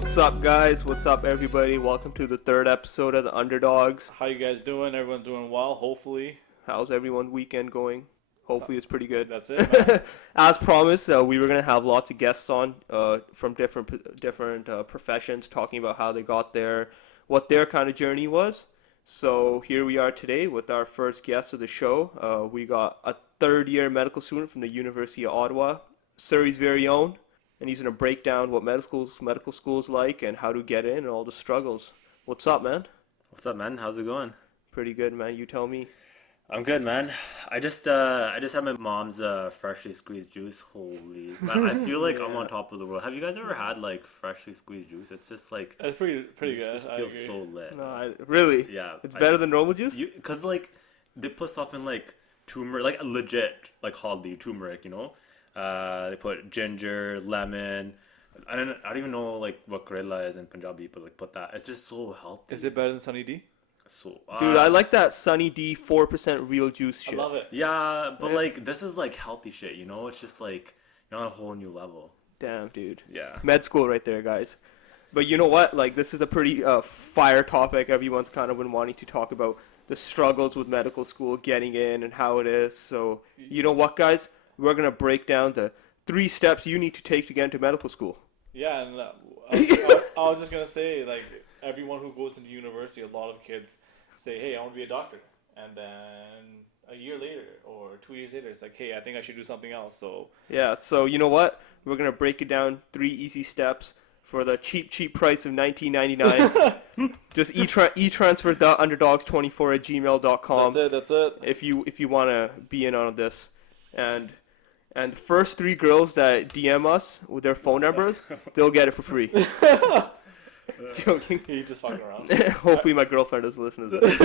What's up, guys? What's up, everybody? Welcome to the third episode of the Underdogs. How you guys doing? Everyone's doing well, hopefully. How's everyone's weekend going? Hopefully, it's pretty good. That's it, man. As promised, we were gonna have lots of guests on from different professions, talking about how they got there, what their kind of journey was. So here we are today with our first guest of the show. We got a third-year medical student from the University of Ottawa, Surrey's very own, and he's gonna break down what medical school's like and how to get in and all the struggles. What's up, man? What's up, man? How's it going? Pretty good, man. You tell me. I'm good, man. I just had my mom's freshly squeezed juice. Holy man, I feel like I'm on top of the world. Have you guys ever had like freshly squeezed juice? It's just like That's pretty it good. just I feels agree. so lit. No, really? Yeah, It's I better just- than normal juice? Cause like they put stuff in like turmeric, like legit like hot leaf turmeric. They put ginger, lemon. I don't even know like what Karela is in Punjabi, but like put that. It's just so healthy. Is it better than Sunny D? So Dude, I like that Sunny D 4% real juice I shit. love it. Yeah, but Yeah. like this is like healthy shit. It's just like you're on a whole new level. Damn, dude. Yeah. Med school right there, guys. But you know what? Like, this is a pretty fire topic. Everyone's kind of been wanting to talk about the struggles with medical school, getting in, and how it is. So, you know what, guys? We're going to break down the 3 steps you need to take to get into medical school. Yeah, and I was just gonna say, like, everyone who goes into university, a lot of kids say, "Hey, I want to be a doctor," and then a year later or 2 years later, it's like, "Hey, I think I should do something else." So Yeah, so you know what? We're going to break it down 3 easy steps for the cheap price of $19.99. Just e-transfer.underdogs24@gmail.com. that's it. if you want to be in on this. And the first 3 girls that DM us with their phone numbers, they'll get it for free. Joking. He's just fucking around. Hopefully my girlfriend doesn't listen to this.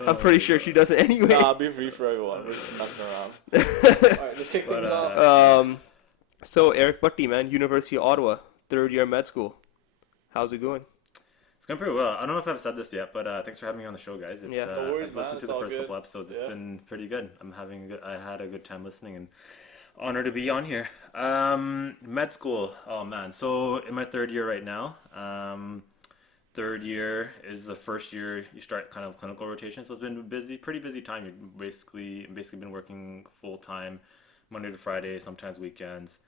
I'm pretty sure she doesn't anyway. Nah, be free for everyone. We're just messing around. All right, let's kick things off. So Eric Bhatti, man, University of Ottawa, 3rd year med school. How's it going? It's going pretty well. I don't know if I've said this yet, but thanks for having me on the show, guys. Yeah. No worries, I've man. listened to It's the all first good. couple episodes. It's Yeah. been pretty good. I had a good time listening and honored to be on here. Med school. Oh man. So in my 3rd year right now. 3rd year is the first year you start kind of clinical rotation. So it's been pretty busy time. You've basically been working full time, Monday to Friday, sometimes weekends.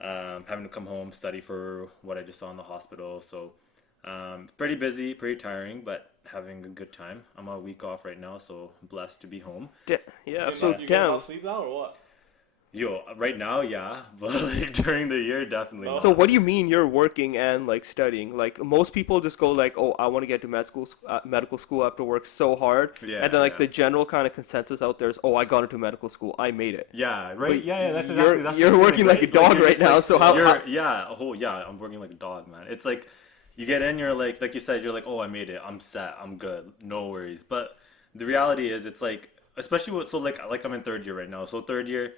Having to come home, study for what I just saw in the hospital. So pretty busy, pretty tiring, but having a good time. I'm on a week off right now, so blessed to be home. Yeah, You so get damn. enough sleep now or what? Yo, right now, yeah, but like during the year, definitely Oh. not. So what do you mean you're working and like studying? Like most people just go like, "Oh, I want to get to medical school after work so hard." Yeah, And then like yeah. the general kind of consensus out there is, "Oh, I got into medical school. I made it." Yeah, right. But Yeah, that's you're- exactly. That's you're the thing, working like a dog you're right just now, like- so how- I'm working like a dog, man. It's like you get in, you're like you said, you're like, oh, I made it. I'm set. I'm good. No worries. But the reality is, it's like, especially like I'm in 3rd year right now. So 3rd year.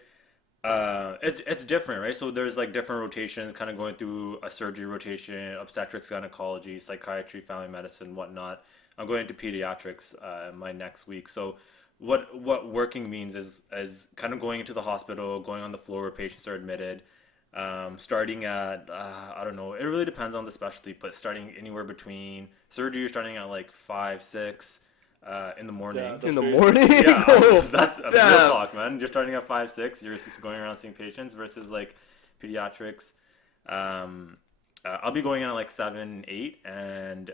It's different, right? So there's like different rotations, kind of going through a surgery rotation, obstetrics, gynecology, psychiatry, family medicine, whatnot. I'm going into pediatrics my next week. So what working means is kind of going into the hospital, going on the floor where patients are admitted, starting at I don't know. It really depends on the specialty, but starting anywhere between surgery, you're starting at like 5, 6 in the morning. Damn. In the That's morning? Yeah, Oh, that's a real damn. talk, man. You're starting at 5, 6. You're just going around seeing patients versus like pediatrics. I'll be going in at like 7, 8, and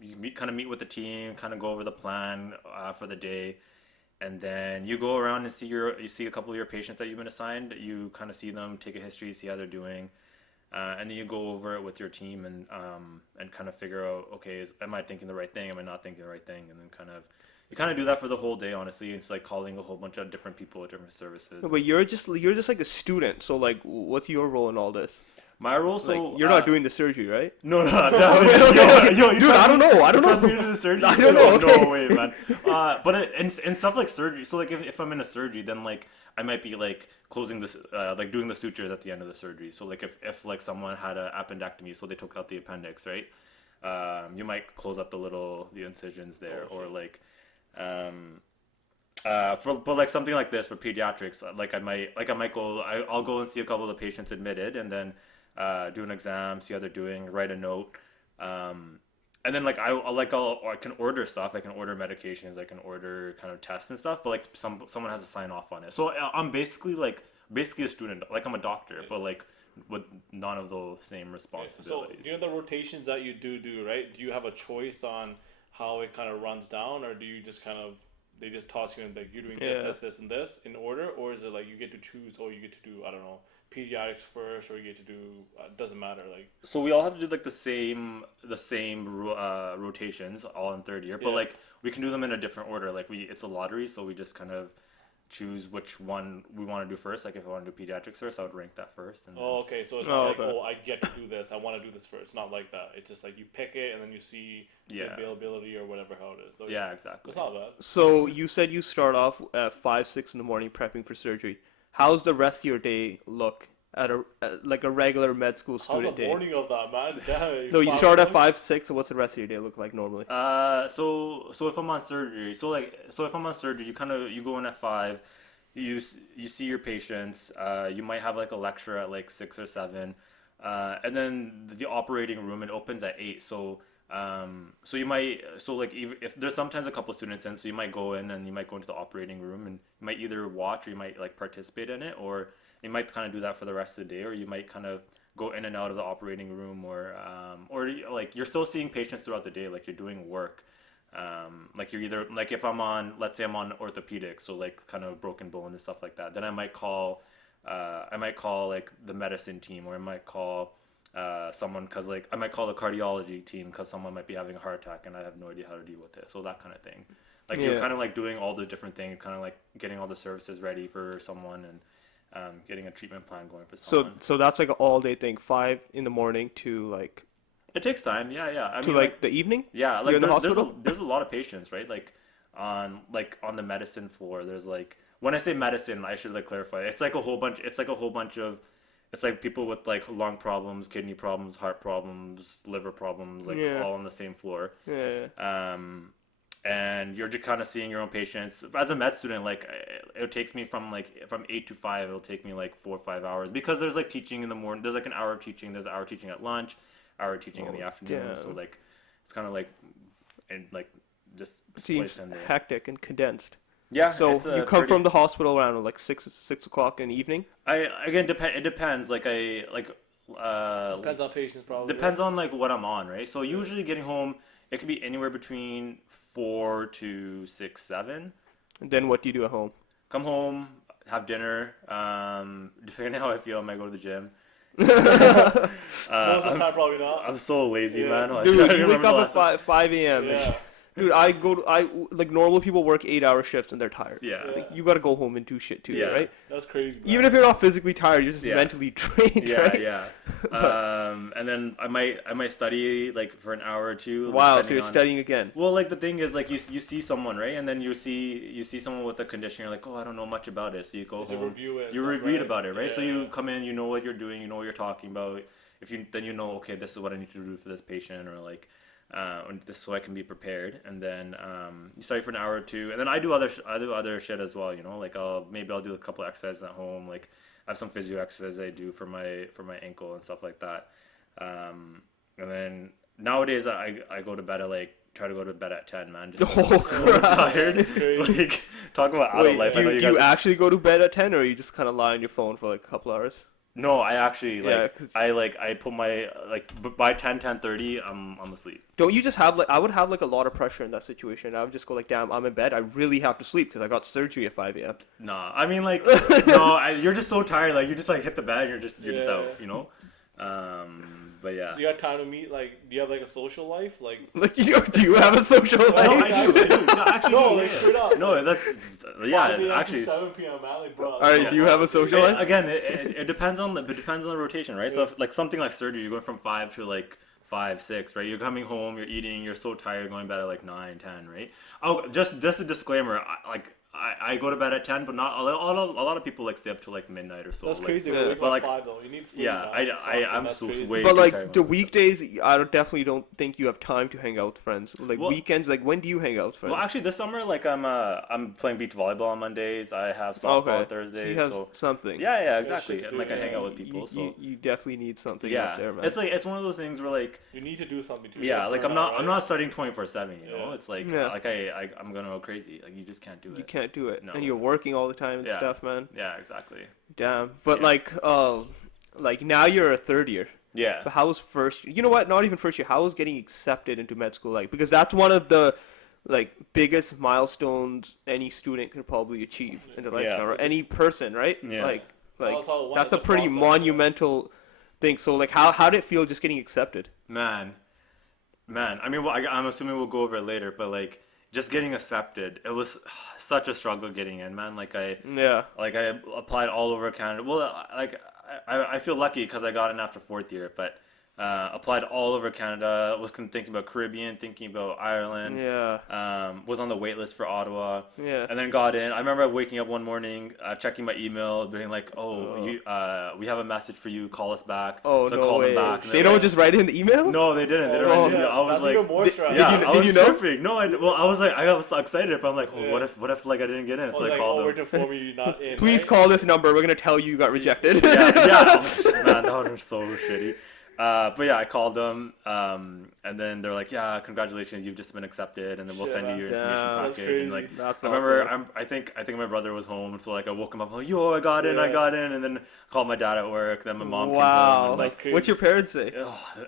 you meet with the team, kind of go over the plan for the day, and then you go around and you see a couple of your patients that you've been assigned. You kind of see them, take a history, see how they're doing. And then you go over it with your team and kind of figure out, okay, am I thinking the right thing? Am I not thinking the right thing? And then you kind of do that for the whole day. Honestly, it's like calling a whole bunch of different people at different services. But you're just like a student. So like, what's your role in all this? My role, Like, so you're not doing the surgery, right? No, Okay, okay. yo, you Dude, I don't know. I don't trust know. me to do the surgery? I don't know, okay. No way, man. But in stuff like surgery, so like if I'm in a surgery, then like I might be like closing this, like doing the sutures at the end of the surgery. So like if like someone had an appendectomy, so they took out the appendix, right? You might close up the incisions there, or like, but like something like this for pediatrics, I'll go and see a couple of the patients admitted, and then do an exam, see how they're doing, write a note. And then like I can order stuff. I can order medications. I can order kind of tests and stuff. But like someone has to sign off on it. So I'm basically a student. Like I'm a doctor, but like with none of those same So responsibilities. you know the rotations that you do, right? Do you have a choice on how it kind of runs down, or do you just kind of they just toss you in like you're doing this, Yeah. this, and this in order, or is it like you get to choose, or you get to do I don't know pediatrics first, or you get to do doesn't matter like So we all have to do like the same rotations all in third year, but yeah. like we can do them in a different order. Like it's a lottery, so we just kind of choose which one we want to do first. Like if I want to do pediatrics first, I would rank that first, and then Oh, okay. So it's Oh, not like, okay. oh, I get to do this. I want to do this first. It's not like that. It's just like you pick it and then you see the yeah, availability or whatever how it is. So yeah, exactly. it's not bad. So you said you start off at 5, 6 in the morning prepping for surgery. How's the rest of your day look at like a regular med school How's student the day? morning of that, man? Damn, No, you five start at a.m.? 5, 6. So what's the rest of your day look like normally? So if I'm on surgery, so if I'm on surgery, you go in at 5, you see your patients. You might have like a lecture at like 6 or 7, and then the operating room it opens at 8. So you might like if there's sometimes a couple students in, so you might go in and you might go into the operating room and you might either watch or you might like participate in it, or you might kind of do that for the rest of the day, or you might kind of go in and out of the operating room, or like you're still seeing patients throughout the day, like you're doing work. Like you're either like if I'm on, let's say I'm on orthopedics, so like kind of broken bone and stuff like that, then I might call like the medicine team, or I might call someone because like I might call the cardiology team because someone might be having a heart attack and I have no idea how to deal with it. So that kind of thing. Like you're Yeah. kind of like doing all the different things, kind of like getting all the services ready for someone and getting a treatment plan going for So someone. so that's like an all day thing, 5 in the morning to It takes time. Yeah, yeah. I to mean, like the evening. yeah, You're like in the there's hospital. there's a lot of patients, right? Like on the medicine floor, there's like when I say medicine, I should like clarify. It's like a whole bunch. It's like a whole bunch of. It's like people with like lung problems, kidney problems, heart problems, liver problems, like Yeah. all on the same floor. Yeah. And you're just kind of seeing your own patients. As a med student, like it takes me from 8 to 5. It'll take me like 4 or 5 hours because there's like teaching in the morning. There's like an hour of teaching. There's an hour of teaching at lunch, hour of teaching in the afternoon. So Damn. like it's kind of like and like just Seems placed in there. hectic and condensed. Yeah. So it's you come pretty, from the hospital around like 6 o'clock in the evening. I again depend. It depends. Depends on patients, probably. Depends on like what I'm on, right? So usually getting home, it could be anywhere between 4 to 6, 7. And then what do you do at home? Come home, have dinner. Depending on how I feel, I might go to the gym. Most of the I'm, time, probably not. I'm so lazy, Yeah. man. Like, I Dude, don't you remember wake the up at last time. 5 a.m. Yeah. Dude, I like normal people work 8 hour shifts and they're tired. Yeah. Yeah. You gotta go home and do shit too, Yeah. right? That's crazy. Man. Even if you're not physically tired, you're just Yeah. mentally drained, Yeah, right? yeah. And then I might study like for an hour or two. Wow, so depending you're on- studying again. Well, like the thing is, like you see someone, right, and then you see someone with a condition. You're like, oh, I don't know much about it. So you go You home, review it and you stuff, read right? about it, right? So Yeah. you come in, you know what you're doing, you know what you're talking about. If you then you know, okay, this is what I need to do for this patient, or like, this so I can be prepared. And then you study for an hour or two, and then I do other shit as well. You know, like I'll do a couple exercises at home, like I have some physio exercises I do for my ankle and stuff like that. And then nowadays I go to bed at like try to go to bed at 10, man. Just 'cause I'm Oh, so crap. tired. Crazy. Like talk about adult Wait, life. I know do you you guys. actually go to bed at 10 or you just kind of lie on your phone for like a couple hours? No, I actually Yeah, like 'cause- I put my by 10:30 I'm asleep. Don't you just have like I would have like a lot of pressure in that situation. I would just go like, damn, I'm in bed. I really have to sleep because I got surgery at 5 a.m. Nah, I mean like no, you're just so tired. Like you just like hit the bed. You're just Yeah. out. You know. But yeah. Do you have time to meet? Like, do you have like a social life? Like, Like, do you have a social No, life? I do. No, actually, No, do, like, yeah. straight up. No, that's 5 yeah. a.m. to Actually, 7 p.m. Man, like, bro. All right, do you have a social life? again, it depends on the rotation, right? So if, like something like surgery, you're going from 5 to like 5, 6, right? You're coming home, you're eating, you're so tired, going to bed at like 9, 10, right? Oh, just a disclaimer, I go to bed at 10, but not a lot of people like stay up till like midnight or so. That's Like, crazy. Yeah. We wake but, up like, at 5 though. You need sleep. yeah, Man. I'm That's so crazy. way But too like tired. the weekdays, definitely don't think you have time to hang out with friends. Like Well- weekends, like when do you hang out with friends? Well, actually, this summer, like I'm playing beach volleyball on Mondays. I have softball on Okay, so you Thursdays. have So something. yeah, shit exactly. to And do, like I hang yeah. out with people. So You definitely need something yeah, up there, man. it's like it's one of those things where like You need to do something too. yeah, You're like burnt out, I'm right? not studying 24/7. You know, Yeah. it's like Yeah. I'm gonna go crazy. Like you just can't do it. You can't do it, No. and you're working all the time and Yeah. stuff, man. Yeah, exactly. Damn. But Yeah. like now you're a third year. Yeah. But how was first? You know what? Not even first year. How was getting accepted into med school like? Because that's one of the like biggest milestones any student could probably achieve in their Yeah. lifetime, or any person, right? Yeah. Like Tell us how it went, that's a the pretty process, yeah. monumental thing. So like how did it feel just getting accepted? Man. I mean, well, I'm assuming we'll go over it later, but like just getting accepted, it was such a struggle getting in, man. Yeah. Like I applied all over Canada. Well, like I feel lucky because I got in after fourth year, but applied all over Canada. Was thinking about Caribbean, thinking about Ireland. Yeah. Was on the wait list for Ottawa. Yeah. And then got in. I remember waking up one morning, checking my email, being like, Oh. we have a message for you. Call us back. Oh, so I no called way. them back. and They they're don't like, just write it in the email? No, they didn't. They didn't. Oh, write the email. I was that's like, even more stressful. Did yeah, you- I did was you know? tripping. No, I was like, I was so excited, but I'm like, Yeah. what if like I didn't get in? So I like, called we're them. to inform you you're not in. Please right? call this number. We're gonna tell you got rejected. yeah, man, that was so shitty. But yeah, I called them, and then they're like, "Yeah, congratulations, you've just been accepted, and then we'll Shit, send you man. your information Damn. That's package." And like, crazy. That's I remember, awesome. I think my brother was home, so like I woke him up, like, "Yo, I got in, Yeah. and then called my dad at work. Then my mom came home, Wow. and That's like, crazy. What's your parents say?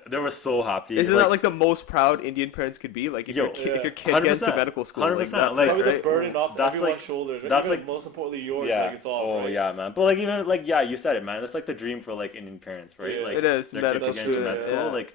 they were so happy. Isn't that like the most proud Indian parents could be? Like if Yo, your kid, if your kid 100%, gets to medical school, like 100%, that's like, it, Probably right? the burden off That's everyone's like- shoulders. Right? that's Even like- most importantly yours. yeah. Like it's off. Oh right? yeah, man. But like even like yeah, you said it, man. That's like the dream for like Indian parents, right? Yeah. Like It is, their medical kid to get into school, med school. yeah. Like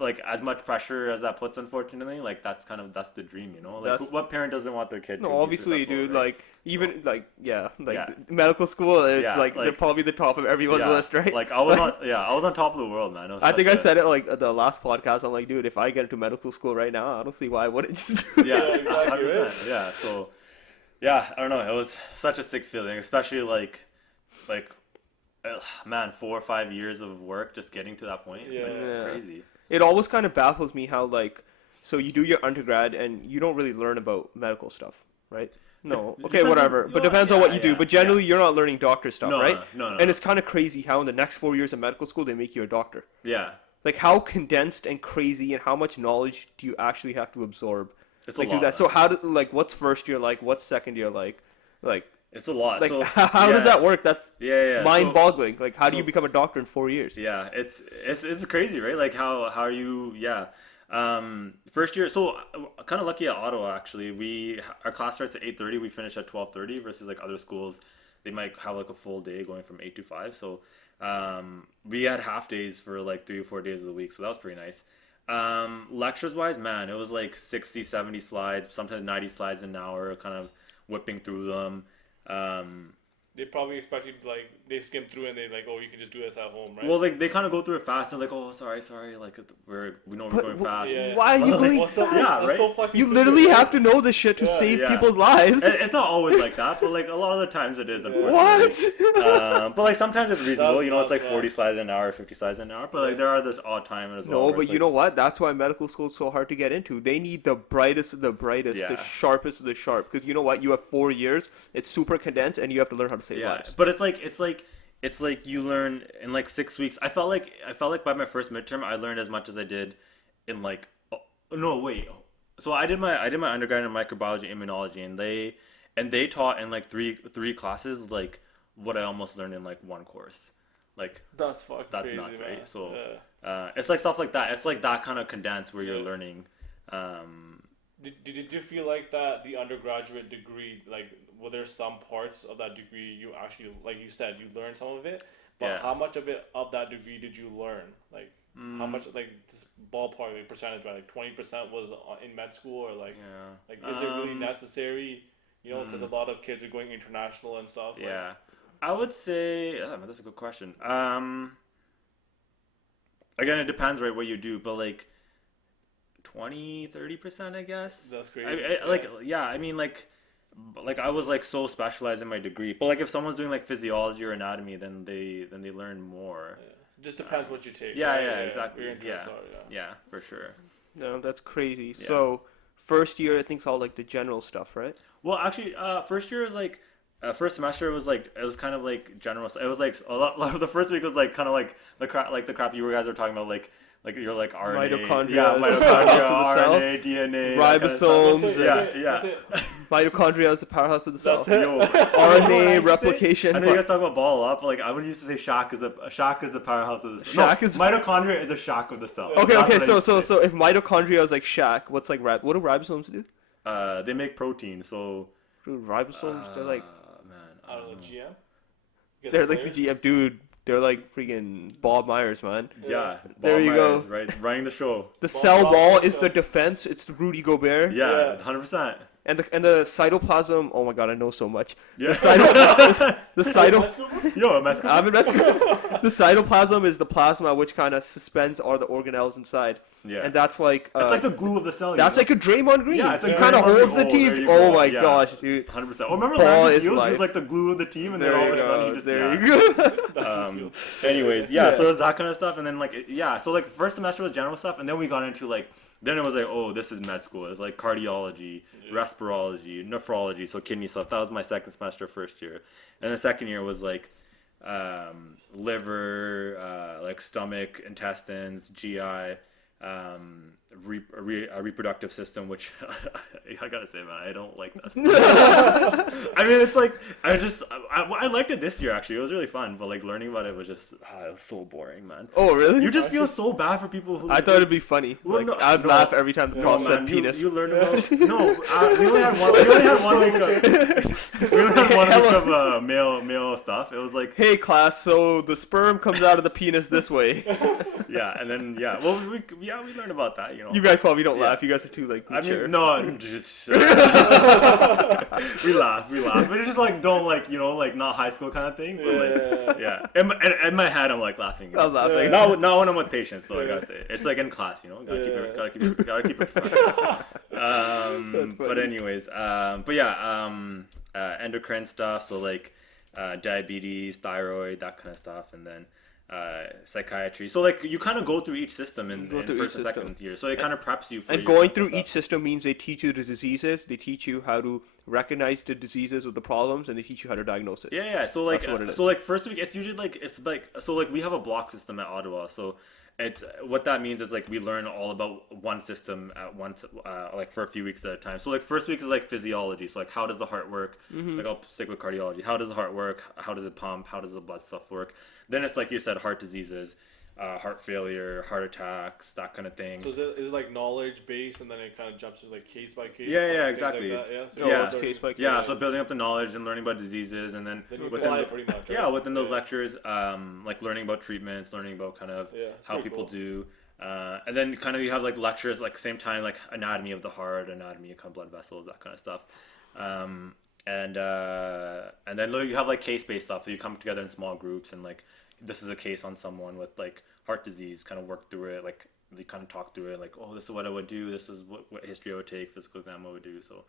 like as much pressure as that puts, unfortunately, like that's the dream, you know. Like That's- what parent doesn't want their kid? No, to be obviously, successful, dude. right? Like even like yeah, like Yeah. medical school, it's Yeah, like they're like- probably the top of everyone's Yeah, list, right? Like I was on I was on top of the world, man. It was I think I such a- said it like at the last podcast. I'm like, dude, if I get into medical school right now, I don't see why I wouldn't just do it. Yeah, Yeah, exactly, 100%. right? Yeah, so yeah, I don't know. It was such a sick feeling, especially like man, 4 or 5 years of work just getting to that point. Yeah. Like, it's Yeah. crazy. It always kind of baffles me how like, so you do your undergrad and you don't really learn about medical stuff, right? No, It okay, depends whatever. on- But well, depends on what yeah, you do. yeah, But generally, you're not learning doctor stuff, No, right? no. And it's kind of crazy how in the next 4 years of medical school they make you a doctor. Yeah. Like how condensed and crazy and how much knowledge do you actually have to absorb? It's Like a do lot. that. So how do like what's first year like? What's second year like? Like It's a lot. like So, how does yeah. that work? That's Yeah. mind-boggling. Like how do you so- become a doctor in 4 years? Yeah, it's crazy, right? Like how are you? Yeah, first year. So kind of lucky at Ottawa actually. Our class starts at 8:30. We finish at 12:30 versus like other schools, they might have like a full day going from 8 to 5. So we had half days for like 3 or 4 days of the week. So that was pretty nice. Lectures wise, man, it was like 60, 70 slides, sometimes 90 slides an hour, kind of whipping through them. They probably expect you to like they skim through and they like, oh, you can just do this at home, right? Well, like they kind of go through it fast. They're like, "Oh, sorry, like we know we're But going wh- fast." Yeah. Why are you Like, going What's up? fast? Yeah, That's right? so fucking You stupid, literally right? have to know this shit to Yeah, save yeah. people's lives. It's not always like that, but like a lot of the times it is. Unfortunately. What? But like sometimes it's reasonable. You know, it's like That's 40 slides an hour, 50 slides an hour. But like Yeah. there are this odd time as well. No, where but it's you like- know what? That's why medical school is so hard to get into. They need the brightest of the brightest, Yeah. the sharpest of the sharp. Because you know what? You have 4 years. It's super condensed, and you have to learn how to save Yeah, lives. but it's like you learn in like 6 weeks. I felt like by my first midterm, I learned as much as I did in like. Oh, no, wait. So I did my undergrad in microbiology, immunology, and they taught in like three classes like what I almost learned in like one course. Like That's fucking that's crazy, nuts, man. right? So Yeah. it's like stuff like that. It's like that kind of condensed where you're Yeah. learning. Did you feel like that the undergraduate degree, like, were there some parts of that degree you actually, like you said, you learned some of it, but Yeah. how much of it of that degree did you learn? Like, how Mm. much, like, just ballpark, like, percentage, right? Like, 20% was in med school, or like, Yeah. like, is it really Um, necessary? You know, because a lot of kids are going international and stuff. Yeah, I would say that's a good question. Again, it depends, right, what you do, but like 20-30%, I guess. That's I crazy. like yeah, I mean like like I was like so specialized in my degree. But like if someone's doing like physiology or anatomy, then they learn more. Yeah. Just depends what you take. Yeah, right? yeah, exactly. Your Yeah, interests are, yeah, for sure. No, that's crazy. Yeah. So first year, I think, it's all like the general stuff, right? Well, actually, first year was like, first semester was like it was kind of like general. It was like a lot of the first week was like kind of like the crap you guys were talking about, like you're like RNA, Mitochondria, yeah, is the powerhouse of the cell. RNA, DNA, that kind of stuff. Ribosomes, That's it, Yeah, that's it, yeah. that's it. Mitochondria is the powerhouse of the cell. That's it. Yo, RNA I replication. know you guys talk about ball up. Like I would used to say shock is the powerhouse of the cell. Shack No, is- mitochondria is a shock of the cell. Okay, That's okay. what I So used to say. if mitochondria is like Shaq, what's like what do ribosomes do? They make protein. So Dude, ribosomes, they're like man, I don't know, GM? Get they're some like the players? GM, dude. They're like freaking Bob Myers, man. Yeah, There Bob you Myers, go. right, running the show. The Bob cell Ross wall is is the the- defense. It's the Rudy Gobert. Yeah, Yeah. 100%. And the cytoplasm. Oh my god, I know so much. Yeah. The cytoplasm. The cyto. Let's go, bro. Yo, mess. I mean, that's the cytoplasm is the plasma which kind of suspends all the organelles inside, Yeah. and that's like It's like the glue of the cell. that's like a Draymond Green. Yeah, it's like he kind of Draymond holds the Green. Oh, team. there you Oh go. my Yeah. gosh, dude. 100%. Oh, remember Ball Landry is Fields? He life. was like the glue of the team, and There then all you of a sudden he go. just There yeah. you go. Anyways, Yeah. so it was that kind of stuff, and then like yeah, so like first semester was general stuff, and then we got into like then it was like, oh, this is med school. It's like cardiology, respirology, nephrology, so kidney stuff. That was my second semester, first year, and the second year was like liver, like stomach, intestines, GI. Reproductive system, which I gotta say, man, I don't like that stuff. I mean, it's like I liked it this year actually. It was really fun, but like learning about it was just it was so boring, man. Oh really? You just feel so bad for people who. I thought it'd be funny. Well, Like no- I'd no. laugh every time the prof No, said man, penis. You learn about no. We only had one. We only had 1 week of. We only had 1 week of male stuff. It was like Hey class, so the sperm comes out of the penis this way. yeah, and then yeah. Well, we learned about that. You know. You guys probably don't Yeah. laugh. You guys are too like I mature. mean, no, just, we laugh, but it's just like don't like like not high school kind of thing, but like yeah. In my head, I'm like laughing. I'm laughing. Not when I'm with patients, though. I gotta say, it's like in class, gotta keep it. That's But funny. anyways, but yeah, endocrine stuff, so like diabetes, thyroid, that kind of stuff, and then. Psychiatry. So like you kind of go through each system in go through first each and second system. year. So it kind of preps you for And your going clinical through stuff. each system means they teach you the diseases, they teach you how to recognize the diseases with the problems, and they teach you how to diagnose it. Yeah. So like, That's what it is. so like first week, it's usually like so like we have a block system at Ottawa. So it's what that means is like we learn all about one system at once, like for a few weeks at a time. So like first week is like physiology. So like how does the heart work? Mm-hmm. Like I'll stick with cardiology. How does the heart work? How does it pump? How does the blood stuff work? Then it's like you said, heart diseases. Heart failure, heart attacks, that kind of thing. So is it like knowledge based, and then it kind of jumps to like case by case? Yeah, like, yeah, things exactly. Like that? Yeah, so Oh, Yeah. it's case by case. Yeah, so building up the knowledge and learning about diseases, and then Then you within apply it pretty much. yeah, right? within those lectures, like learning about treatments, learning about kind of Yeah, it's how pretty people cool. do, and then kind of you have like lectures like same time like anatomy of the heart, anatomy of kind of blood vessels, that kind of stuff, and then you have like case based stuff. So you come together in small groups and like this is a case on someone with like heart disease, kind of work through it, like they kind of talk through it, like this is what I would do, this is what history I would take, physical exam I would do, so.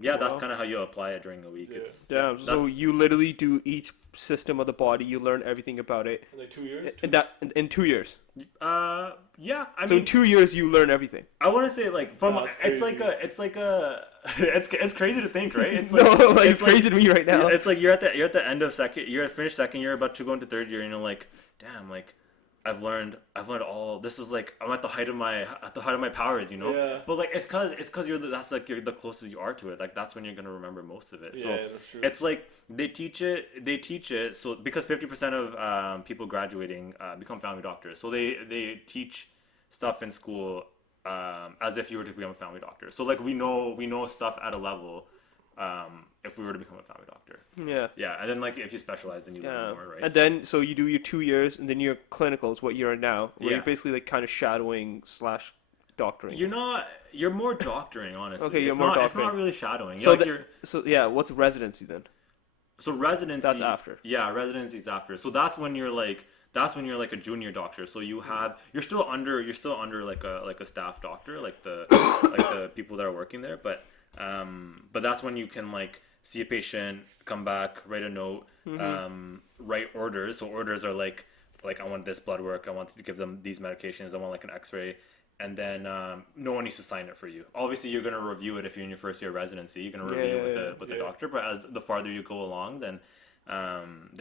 Yeah, that's Wow. kind of how you apply it during the week. Yeah. It's Damn, that's- so you literally do each system of the body, you learn everything about it. In like 2 years. And that in 2 years. yeah. I So mean, in 2 years you learn everything. I want to say like from That's it's like crazy. it's crazy to think, right? It's No, like like it's crazy to me right now. It's like you're at the end of second, you're finished second year, about to go into third year, and you're like, damn, like. I've learned all. This is like I'm at the height of my powers, you know. Yeah. But like it's cause you're you're the closest you are to it. Like that's when you're gonna remember most of it. So Yeah, that's true. it's like they teach it. So because 50% of people graduating become family doctors, so they teach stuff in school as if you were to become a family doctor. So like we know stuff at a level if we were to become a family doctor. Yeah. Yeah, and then like if you specialize, then you Yeah. learn more, right? And then so you do your 2 years, and then your clinicals, what you're in now, where Yeah. you're basically like kind of shadowing / doctoring. You're more doctoring, honestly. Okay, you're it's more not, It's doctoring. not really shadowing. So Like, so yeah, what's residency then? so residency. That's after. Yeah, residency's after. So that's when you're like a junior doctor. So you're still under like a staff doctor, like the people that are working there. But But that's when you can like see a patient, come back, write a note, write orders. So orders are like I want this blood work, I want to give them these medications, I want like an X-ray, and then no one needs to sign it for you. Obviously, you're gonna review it if you're in your first year of residency. You're gonna review it with the doctor. But as the farther you go along, then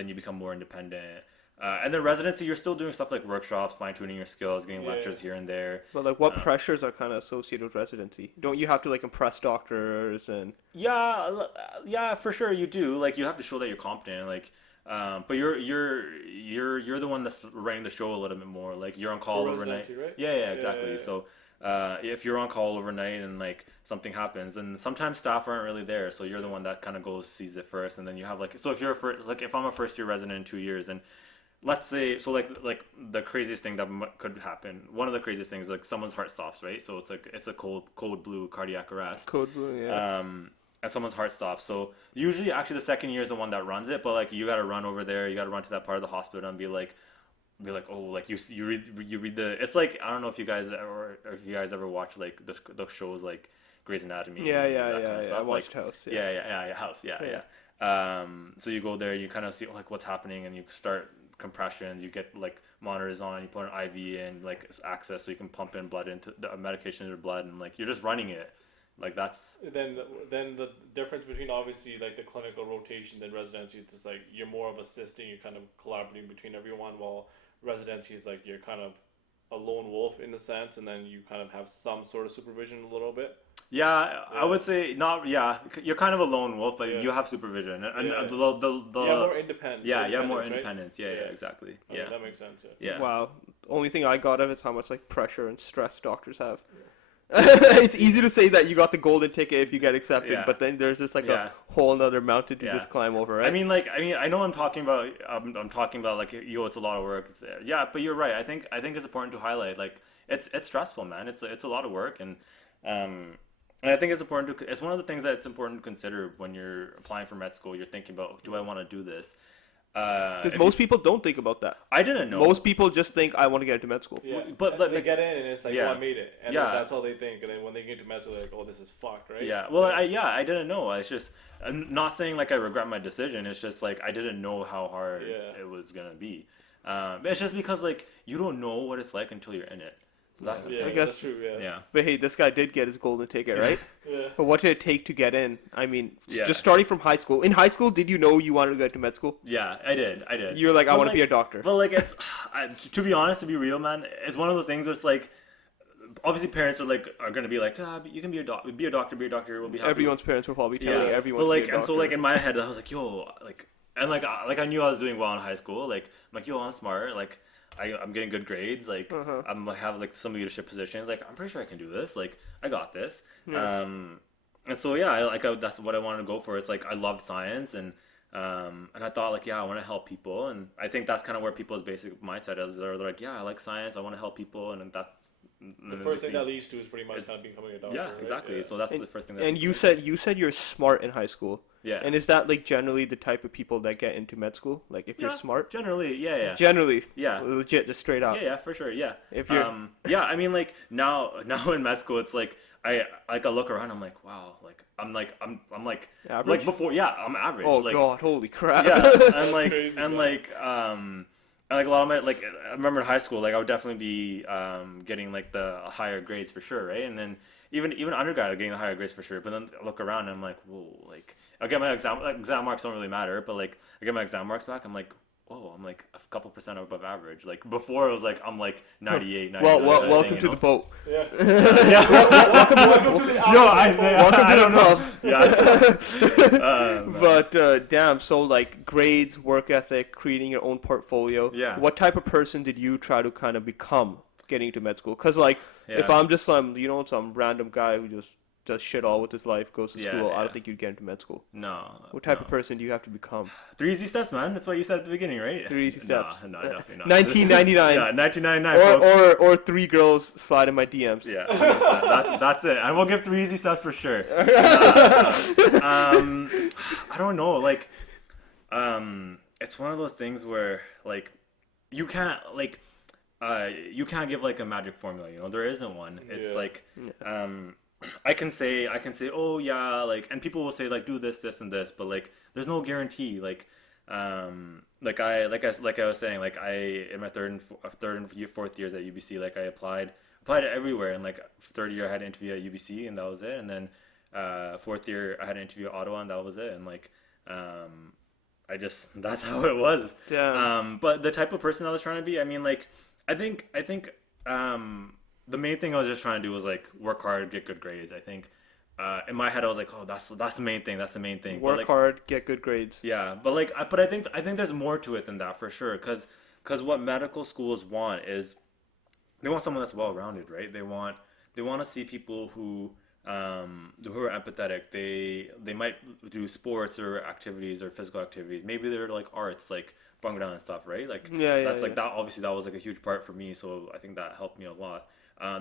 you become more independent. And then residency, you're still doing stuff like workshops, fine tuning your skills, getting lectures here and there. But like, what pressures are kind of associated with residency? Don't you have to like impress doctors and? Yeah, for sure you do. Like you have to show that you're competent. Like, but you're the one that's running the show a little bit more. Like you're on call overnight. Right? Yeah, exactly. So if you're on call overnight and like something happens, and sometimes staff aren't really there, so you're the one that kind of goes sees it first, and then you have like so if you're if I'm a first year resident in 2 years and let's say so like the craziest thing that could happen, one of the craziest things, like someone's heart stops, right? So it's a code blue cardiac arrest, Code blue, yeah. and someone's heart stops. So usually actually the second year is the one that runs it, but like you got to run over there, you got to run to that part of the hospital and be like oh, like you read the, it's like I don't know if you guys ever watch like the shows like Grey's Anatomy, Yeah. I watched like, House. House, Yeah. so you go there, you kind of see like what's happening, and you start compressions, you get like monitors on, you put an IV in, like access, so you can pump in blood into the medication into blood, and like you're just running it. Like that's Then the difference between obviously like the clinical rotation and residency, it's just like you're more of assisting, you're kind of collaborating between everyone, while residency is like you're kind of a lone wolf in the sense, and then you kind of have some sort of supervision a little bit. I would say not. Yeah, you're kind of a lone wolf, but you have supervision and the more independent. Yeah, you have more right? independence. Yeah, exactly. Okay, Yeah, that makes sense. yeah. Wow. Only thing I got of is how much like pressure and stress doctors have. It's easy to say that you got the golden ticket if you get accepted, but then there's just like a whole nother mountain to just climb over, right? I mean, I know I'm talking about like it's a lot of work. But you're right. I think it's important to highlight like it's stressful, man. It's a lot of work, and I think it's important to. It's one of the things that it's important to consider when you're applying for med school. You're thinking about, do I want to do this? Because most people don't think about that. I didn't know. Most people just think I want to get into med school. Yeah, but they get in and it's like, oh, I made it, and then that's all they think. And then when they get into med school, they're like, oh, this is fucked, right? Yeah. Well, I didn't know. It's just, I'm not saying like I regret my decision. It's just like I didn't know how hard it was gonna be. It's just because like you don't know what it's like until you're in it. So that's the thing. I guess. That's true. Yeah. But hey, this guy did get his golden ticket, right? But what did it take to get in? I mean, Yeah. just starting from high school. In high school, did you know you wanted to go to med school? Yeah, I did. You were like, I want to be a doctor. But like, it's to be honest, to be real, man, it's one of those things where it's like, obviously parents are gonna be like, you can be a doctor, we'll be happy. Everyone's parents will probably tell you everyone. But like, to be a and so doctor. like in my head, I was like, yo, like, and like I knew I was doing well in high school. Like, I'm like, yo, I'm smart. Like, I'm getting good grades. Like, I'm like have like some leadership positions. Like, I'm pretty sure I can do this. Like, I got this. And so that's what I wanted to go for. It's like I loved science, and I thought like, I want to help people, and I think that's kind of where people's basic mindset is. They're like, I like science, I want to help people, and that's the first thing that leads to is pretty much kind of becoming a doctor. Yeah, right? exactly. Yeah. So that's the first thing. And you said you're smart in high school. Yeah. And is that like generally the type of people that get into med school? Like if you're smart? Generally, yeah. Generally. Yeah. Legit, just straight up. Yeah, for sure. Yeah. If you're I mean like now in med school it's like I look around, I'm like, wow, like I'm like average? like before, I'm average. Oh like, god, holy crap. Yeah. And like Crazy, and like and like a lot of my like I remember in high school like I would definitely be getting like the higher grades for sure, right? And then even undergrad getting the higher grades for sure. But then I look around and I'm like, whoa, like I get my exam marks don't really matter, but like I get my exam marks back, I'm like, oh, I'm like a couple percent above average. Like before it was like I'm like 98, 99. Welcome to the boat. Yeah. Welcome to the club. Yeah. But damn, so like grades, work ethic, creating your own portfolio. Yeah. What type of person did you try to kind of become getting into med school? Because like if I'm just some random guy who just does shit all with his life, goes to school, I don't think you'd get into med school. No. What type of person do you have to become? 3 easy steps, man. That's what you said at the beginning, right? 3 easy steps. No, definitely not. 1999. Yeah, 1999. Or 3 girls slide in my DMs. Yeah, 100%. That's it. And we'll give 3 easy steps for sure. I don't know. Like, it's one of those things where like you can't give like a magic formula. You know, there isn't one. It's like I can say, oh yeah, like, and people will say like, do this, this, and this, but like, there's no guarantee. Like I was saying, like I in my fourth years at UBC, like I applied everywhere, and like third year I had an interview at UBC, and that was it, and then fourth year I had an interview at Ottawa, and that was it, and like I just that's how it was. Damn. But the type of person I was trying to be, I mean, like I think the main thing I was just trying to do was like work hard, get good grades. I think in my head I was like, oh, that's the main thing. That's the main thing. But Work like, hard, get good grades. yeah, but like, I think there's more to it than that for sure. Because what medical schools want is they want someone that's well rounded, right? They want to see people who are empathetic. They might do sports or activities or physical activities. Maybe they're like arts, like Bhangra and stuff, right? Like Yeah, yeah, that's like yeah. that. Obviously, that was like a huge part for me. So I think that helped me a lot.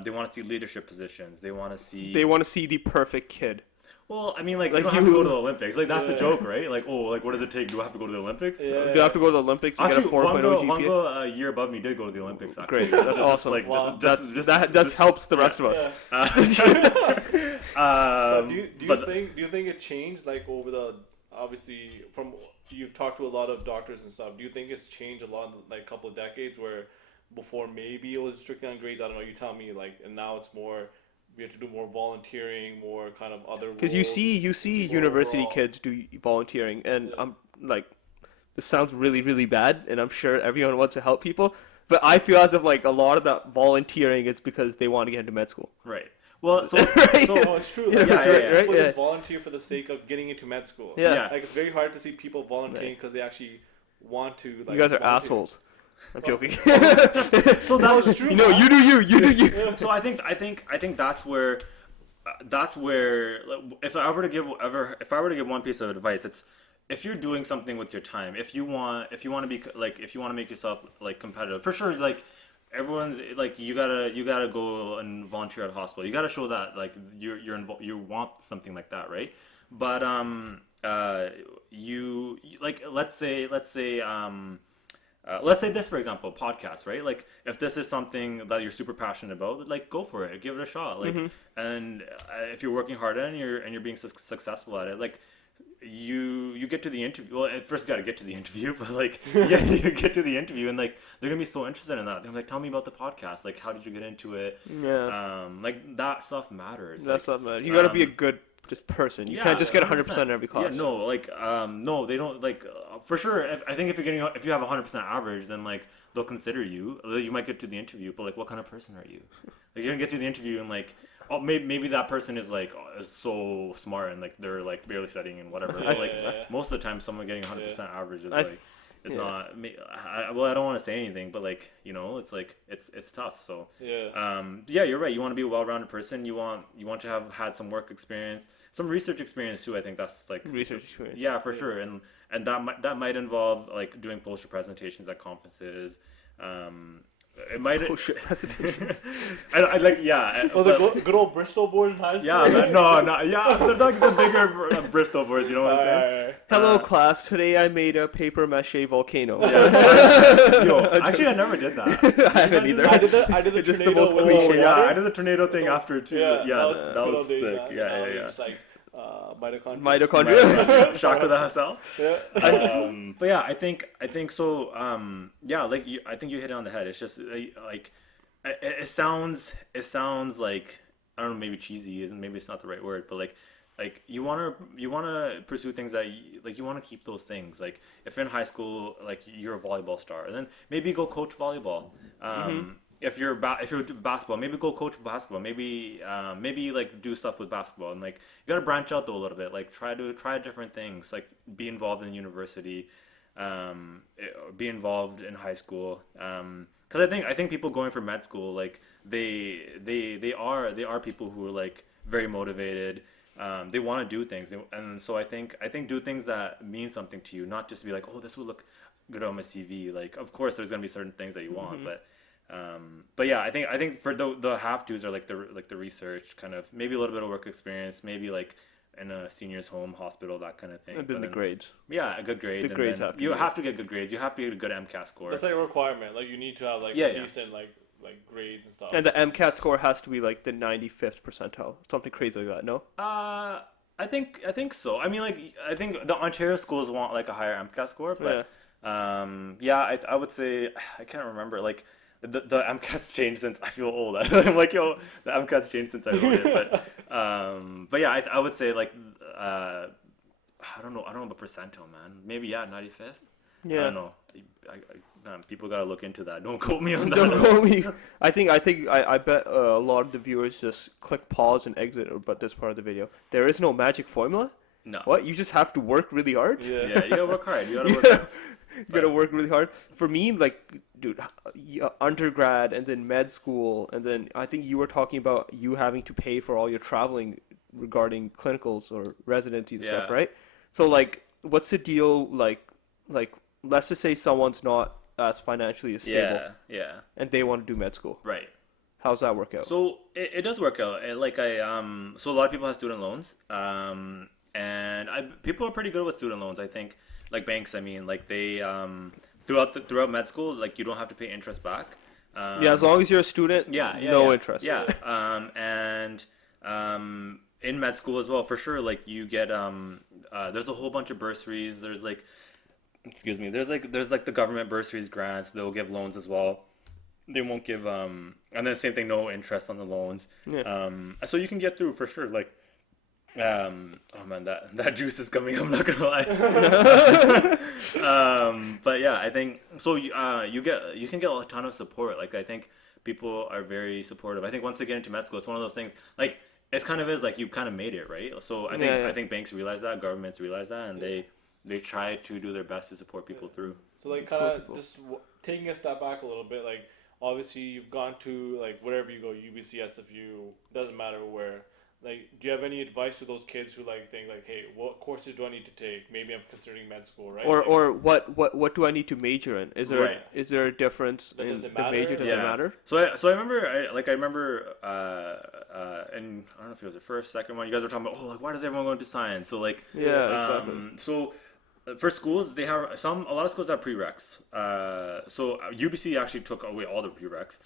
They want to see leadership positions. They want to see. They want to see the perfect kid. Well, I mean, like you Like don't have to go you- to the Olympics. Like that's the Yeah. joke, right? Like, oh, like what does it take? Do I have to go to the Olympics? Yeah. Do you have to go to the Olympics to Actually, get a 4.0 one GPA? girl a year above me did go to the Olympics. Actually. Great, that's Just, awesome. Like, Wow. That just helps the rest of us. But do you but think it changed like over the obviously from you've talked to a lot of doctors and stuff. Do you think it's changed a lot like a couple of decades where before maybe it was strictly on grades? I don't know. You tell me like, and now it's more. We have to do more volunteering, more kind of other. Because you see people university overall. kids do volunteering, and Yeah. I'm like, this sounds really really bad, and I'm sure everyone wants to help people, but I feel as if like a lot of that volunteering is because they want to get into med school. right. Well, so Right? so No, it's true. Yeah, Like, that's yeah, right, yeah. right? people Yeah. just volunteer for the sake of getting into med school. Yeah. Yeah. Like it's very hard to see people volunteering Right. because they actually want to. Like, You guys are volunteer. assholes. I'm joking. so that's true. You know, you do you, you do you. So I think that's where like, if I were to give one piece of advice, it's if you're doing something with your time, if you want to be like if you want to make yourself like competitive for sure, like everyone's like you gotta go and volunteer at a hospital. You gotta show that like you're involved, you want something like that, right? But you like let's say this, for example, podcast, right? Like, if this is something that you're super passionate about, like, go for it, give it a shot. Like, and if you're working hard at it and you're being successful at it, like, you get to the interview. Well, at first you got to get to the interview, but like, yeah, you get to the interview, and like, they're gonna be so interested in that. They're like, tell me about the podcast. Like, how did you get into it? Yeah, Like that stuff matters. that's like, not bad. You gotta be a good just person. You can't just get 100% in every class. yeah, no, like, no, they don't like. For sure, I think if you have 100% average, then like they'll consider you. You might get to the interview, but like, what kind of person are you? Like, you're gonna get to the interview and like, oh, maybe that person is like is so smart and like they're like barely studying and whatever. But like Yeah. most of the time, someone getting 100% average is I like. It's yeah. not. Well, I don't want to say anything, but like it's like it's tough. So Yeah. yeah, you're right. You want to be a well-rounded person. You want to have had some work experience, some research experience too. I think that's like Research experience. yeah, for sure. And that might involve like doing poster presentations at conferences. It might. Bullshit presentations. I like yeah. Oh, the good old Bristol boys in high school. yeah, man, no, yeah. They're like the bigger Bristol boys. You know what I'm saying? Hello, class. Today I made a paper mache volcano. Yo, actually, I never did that. I haven't either. I did the It's just the tornado most with cliche. Oh water. yeah, I did the tornado thing after too. Yeah, that good was old days, sick. man. Yeah, You're yeah, just like mitochondria. Mitochondria. Shock with a Hassel. Yeah. But yeah, I think so. Yeah, like I think you hit it on the head. It's just like it sounds like I don't know, maybe cheesy isn't, maybe it's not the right word, but like you wanna pursue things that you wanna keep those things. Like if you're in high school, like you're a volleyball star, and then maybe go coach volleyball. If you're basketball, maybe go coach basketball. Maybe like do stuff with basketball, and like you gotta branch out though a little bit. Like try different things. Like be involved in university, be involved in high school. Because I think people going for med school, like they are people who are like very motivated. They want to do things, and so I think do things that mean something to you, not just be like, oh, this will look good on my CV. Like, of course, there's gonna be certain things that you want, but yeah, I think for the have tos are like the research kind of, maybe a little bit of work experience, maybe like in a senior's home, hospital, that kind of thing. And then the grades. Yeah, good grades. The grades and then have to you be have to get good grades. You have to get a good MCAS score. That's like a requirement. Like you need to have like Yeah, yeah. decent like like grades and stuff. And the MCAT score has to be like the 95th percentile, something crazy like that. No. I think so. I mean, like I think the Ontario schools want like a higher MCAT score, Yeah. but yeah, I would say I can't remember like the MCAT's changed since I feel old. I'm like yo, the MCAT's changed since I wrote it, but yeah, I would say like I don't know about percentile, man. Maybe yeah, 95th. I Yeah. don't know. Man, people gotta look into that. Don't quote me on Don't that. quote me. I bet a lot of the viewers just click pause and exit about this part of the video. There is no magic formula. No. What? You just have to work really hard. Yeah. Yeah, you gotta work hard. You gotta work Yeah. hard. You gotta work really hard. For me, like, dude, undergrad and then med school, and then I think you were talking about you having to pay for all your traveling regarding clinicals or residency and stuff, Yeah. right? So, like, what's the deal? Like, let's just say someone's not as financially stable, Yeah, and they want to do med school. right. How's that work out? So it does work out. So a lot of people have student loans. And people are pretty good with student loans. I think, like banks. I mean, like they throughout med school, like you don't have to pay interest back. Yeah, as long as you're a student, no interest. Yeah. And in med school as well, for sure. Like you get there's a whole bunch of bursaries. There's like, excuse me. There's like the government bursaries, grants. They'll give loans as well. They won't give and then same thing, no interest on the loans. Yeah. So you can get through for sure. Like, oh man, that juice is coming. I'm not gonna lie. But yeah, I think so. You can get a ton of support. Like I think people are very supportive. I think once they get into med school, it's one of those things. Like it's kind of is like you kind of made it, right? So I think banks realize that, governments realize that, and they try to do their best to support people through. So like kind of just taking a step back a little bit, like obviously you've gone to like wherever you go, UBC, SFU, doesn't matter where. Like, do you have any advice to those kids who like think like, hey, what courses do I need to take? Maybe I'm considering med school, right? Or what do I need to major in? Is there Right. is there a difference in Does it the major? matter? Does Yeah. it matter? So I remember and I don't know if it was the first, second one. You guys were talking about like why does everyone go into science? So like Yeah, exactly. so for schools they have a lot of schools have prereqs. So UBC actually took away all the prereqs.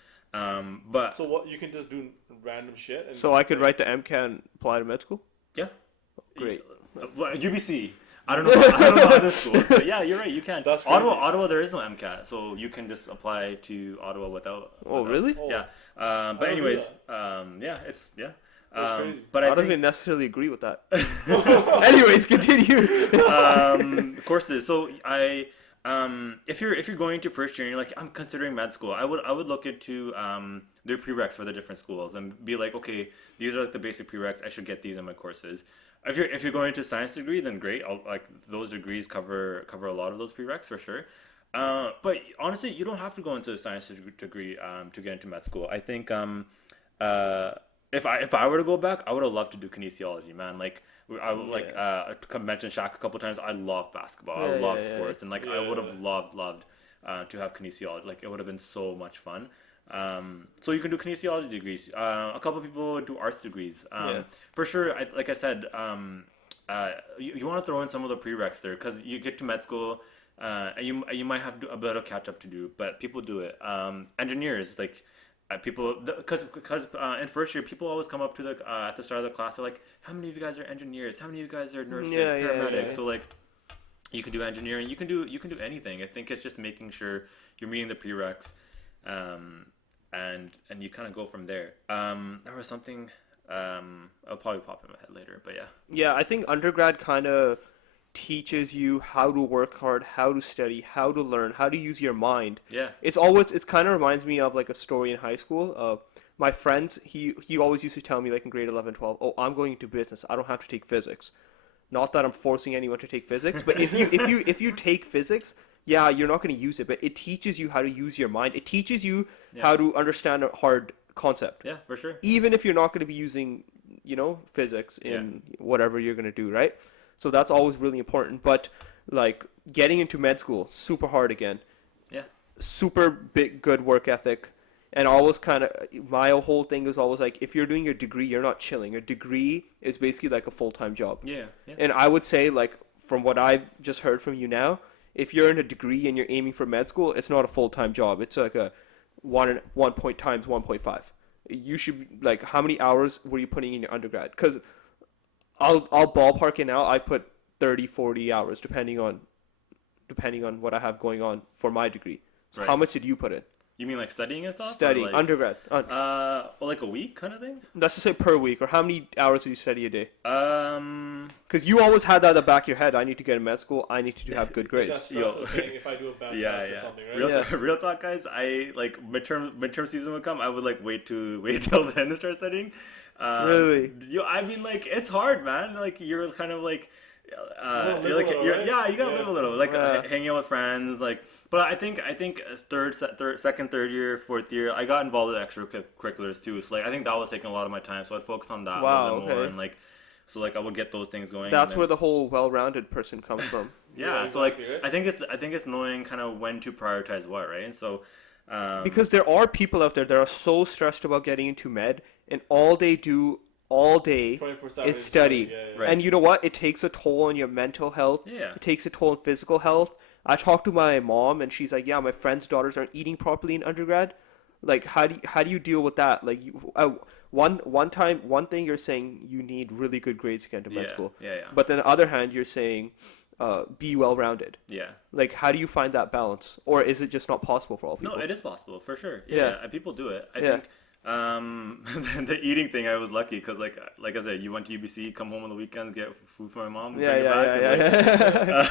But So what you can just do random shit. And So I could write the MCAT and apply to med school? yeah, Great. Well, UBC. I don't know other schools, but yeah, you're right. You can. That's crazy. Ottawa, there is no MCAT, so you can just apply to Ottawa without. Oh, without- really? Oh. Yeah. But I don't do anyways, that. yeah, it's yeah. That's crazy. But I I don't think even necessarily agree with that. Anyways, continue. courses. So if you're going to first year and you're like I'm considering med school, I would look into their prereqs for the different schools and be like, okay, these are like the basic prereqs. I should get these in my courses. If you're going to science degree, then great. Like those degrees cover a lot of those prereqs for sure. But honestly, you don't have to go into a science degree to get into med school. I think if I were to go back, I would have loved to do kinesiology, man. Like I mentioned Shaq a couple times. I love basketball. I love sports, and like I would have loved to have kinesiology. Like it would have been so much fun. So you can do kinesiology degrees. A couple of people do arts degrees. For sure. Like I said, you want to throw in some of the prereqs there because you get to med school. And you might have a bit of catch up to do, but people do it. Engineers, like people, because in first year, people always come up to at the start of the class. They're like, "How many of you guys are engineers? How many of you guys are nurses, paramedics?" So like, you can do engineering. You can do anything. I think it's just making sure you're meeting the prereqs, and you kind of go from there. There was something. I'll probably pop in my head later, but yeah. Yeah, I think undergrad kind of teaches you how to work hard, how to study, how to learn, how to use your mind. Yeah. It kind of reminds me of like a story in high school. My friends, he always used to tell me like in grade 11, 12, "Oh, I'm going into business. I don't have to take physics." Not that I'm forcing anyone to take physics, but if you take physics, yeah, you're not going to use it, but it teaches you how to use your mind. It teaches you how to understand a hard concept. Yeah, for sure. Even if you're not going to be using, physics in whatever you're going to do, right? So that's always really important. But like getting into med school, super hard again. Yeah. Super big, good work ethic. And always kind of, my whole thing is always like, if you're doing your degree, you're not chilling. A degree is basically like a full-time job. Yeah. And I would say, like, from what I've just heard from you now, if you're in a degree and you're aiming for med school, it's not a full-time job. It's like a one point times 1.5. You should like how many hours were you putting in your undergrad? Because I'll ballpark it now. I put 30, 40 hours depending on what I have going on for my degree. So Right. how much did you put in? You mean like studying and stuff? Or Studying like, undergrad. well, like a week kind of thing. Let's just say per week, or how many hours do you study a day? Um, Because you always had that at the back of your head. I need to get in med school. I need to have good That's grades. stress Yo. of saying if I do a bad yeah, test or yeah. something, right? Real, Yeah. real talk, guys. I like midterm season would come. I would like wait till then to start studying. Really? I mean, like it's hard, man. Like you're kind of like. gotta live You're a like little, you're, right? yeah, you gotta Yeah. live a little, like Yeah. hanging out with friends, like. But I think as second, third year, fourth year, I got involved with extracurriculars too. So like I think that was taking a lot of my time. So I'd focus on that a Wow, little bit more, okay. and like, so like I would get those things going. That's and where then, the whole well-rounded person comes from. yeah. Yeah, So like exactly, right? I think it's knowing kind of when to prioritize what, right? And so. Because there are people out there that are so stressed about getting into med, and all they do all day 24/7 is study. Yeah, yeah. Right. And you know what? It takes a toll on your mental health. Yeah. It takes a toll on physical health. I talked to my mom, and she's like, "Yeah, my friends' daughters aren't eating properly in undergrad." Like, how do you deal with that? Like, one thing you're saying you need really good grades to get into med Yeah, school, yeah, yeah. but then the other hand you're saying, be well-rounded. Yeah. Like, how do you find that balance, or is it just not possible for all people? No, it is possible for sure. Yeah. Yeah, and people do it. I Yeah. think the eating thing, I was lucky because like I said, you went to UBC, come home on the weekends, get food for my mom, Yeah, bring it back. yeah, and, yeah, like,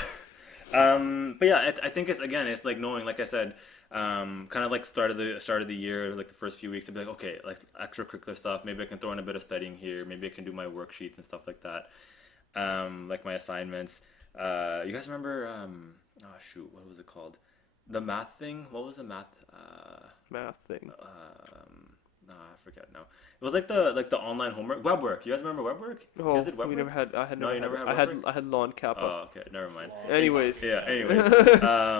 yeah. but yeah, I think it's like knowing, like I said, kind of like start of the year, like the first few weeks, to be like, okay, like extracurricular stuff. Maybe I can throw in a bit of studying here. Maybe I can do my worksheets and stuff like that, like my assignments. You guys remember? Oh shoot, what was it called? The math thing. What was the math? Math thing. No, I forget now. It was like the online homework, web work. You guys remember web work? You Oh, guys did web we work? never had. I had. No, never you never had. had I had. Webwork? I had lawn kappa. Oh, okay, never mind. Anyways. Yeah. Anyways,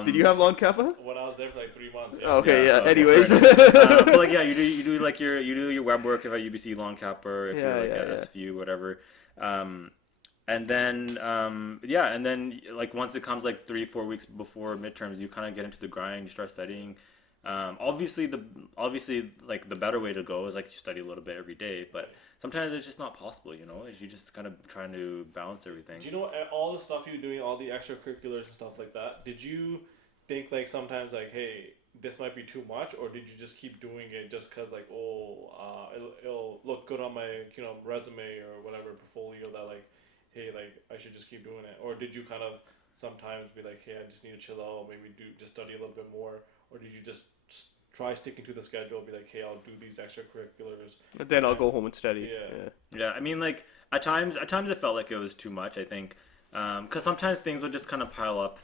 Did you have lawn kappa? When I was there for like 3 months. Yeah. Okay. Yeah. okay, Anyways. fair enough. But like yeah, you do like you do your web work if at UBC long cap or if Yeah, you're like yeah, at yeah. SFU whatever, and then and then like once it comes like 3-4 weeks before midterms, you kind of get into the grind. You start studying. Obviously like the better way to go is like you study a little bit every day, but sometimes it's just not possible. You know, you just kind of trying to balance everything. Do you know all the stuff you're doing, all the extracurriculars and stuff like that? Did you think like sometimes like, hey, this might be too much, or did you just keep doing it just because like, it'll look good on my resume or whatever portfolio that like, hey, like I should just keep doing it, or did you kind of sometimes be like, hey, I just need to chill out, maybe just study a little bit more, or did you just try sticking to the schedule, be like, hey, I'll do these extracurriculars, Then I'll go home and study. Yeah. Yeah, I mean, like at times it felt like it was too much. I think because sometimes things would just kind of pile up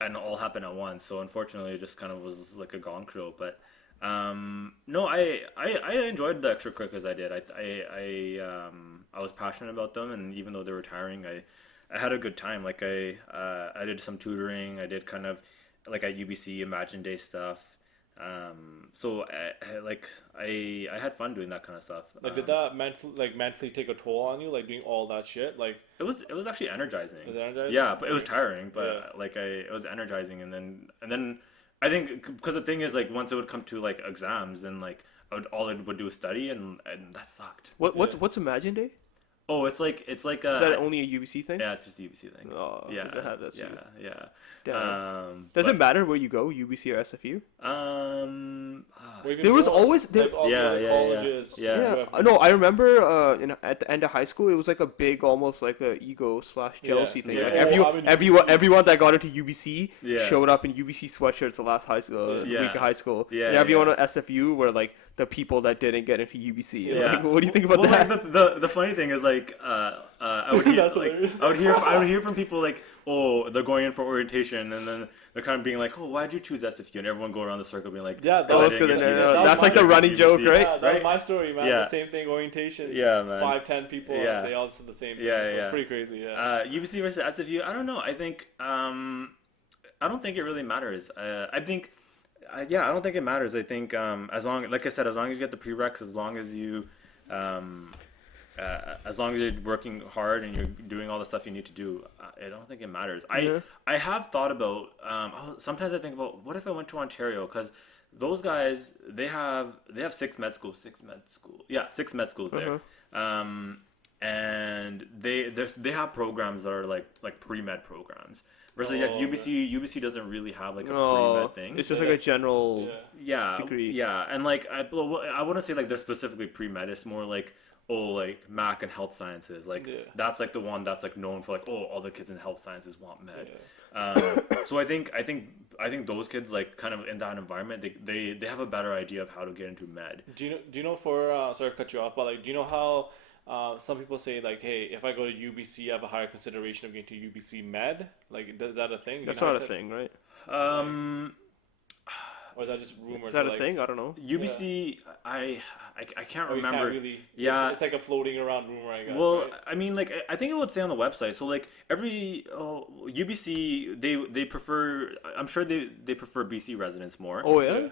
and all happen at once. So unfortunately, it just kind of was like a gone crow. But no, I enjoyed the extracurriculars I did. I was passionate about them, and even though they were tiring, I had a good time. Like I did some tutoring. I did kind of like at UBC Imagine Day stuff. So I had fun doing that kind of stuff. like did that mentally take a toll on you, like doing all that shit, like It was actually energizing. was it energizing? Yeah, but it was tiring. But Yeah. it was energizing, and then I think because the thing is like once it would come to like exams, and like all I would do is study, and that sucked. What's Imagine Day? Oh, it's like Is that only a UBC thing? yeah, it's just a UBC thing. Oh, we yeah, don't have that, so yeah. Damn. Does it matter where you go, UBC or SFU? Or even There was more, always- there- like all the Yeah, other yeah, colleges. yeah. Yeah, no, I remember at the end of high school, it was like a big, almost like a ego/jealousy Yeah. thing. Yeah. Like Oh, I'm in everyone that got into UBC Yeah. showed up in UBC sweatshirts the last Yeah. week of high school. Yeah, and everyone yeah. at SFU were like the people that didn't get into UBC. And, Yeah. like, what do you think about well, that? Like, the funny thing is like I would hear That's like hilarious. I would hear from people like, oh, they're going in for orientation, and then they're kind of being like, oh, why did you choose SFU? And everyone go around the circle being like, Yeah, "'Cause I that's didn't good, get no, to no, UBC." that's like the running joke, right? Yeah, that was my story, man. Yeah. The same thing, orientation. Yeah, man. 5-10 people, Yeah. and they all said the same thing. Yeah, so yeah. it's pretty crazy, yeah. UBC versus SFU, I don't know. I think I don't think it really matters. I think I don't think it matters. I think as long like I said, as long as you get the prereqs, as long as you're working hard and you're doing all the stuff you need to do, I don't think it matters. Yeah. I have thought about sometimes I think about what if I went to Ontario, because those guys, they have six med schools there. And they have programs that are like pre-med programs. Versus like Oh, okay. UBC doesn't really have like a No, pre-med thing. it's just like a general Yeah. Yeah, degree. yeah, and like I wouldn't say like they're specifically pre-med. It's more like, oh, like Mac and health sciences. Like Yeah. that's like the one that's like known for like, oh, all the kids in health sciences want med. Yeah. So I think those kids like kind of in that environment, they have a better idea of how to get into med. Do you know for sorry to cut you off, but like do you know how some people say like, hey, if I go to UBC, I have a higher consideration of getting to UBC Med? Like, is that a thing? Do you That's know how not a you said- thing, right? Um, Or is that just rumors? Is that or, a like, thing? I don't know. UBC, I can't Oh, you remember. can't really. Yeah. It's like a floating around rumor, I guess. Well, Right? I mean, like I think it would say on the website. So like every UBC, they prefer. I'm sure they prefer BC residents more. Oh yeah.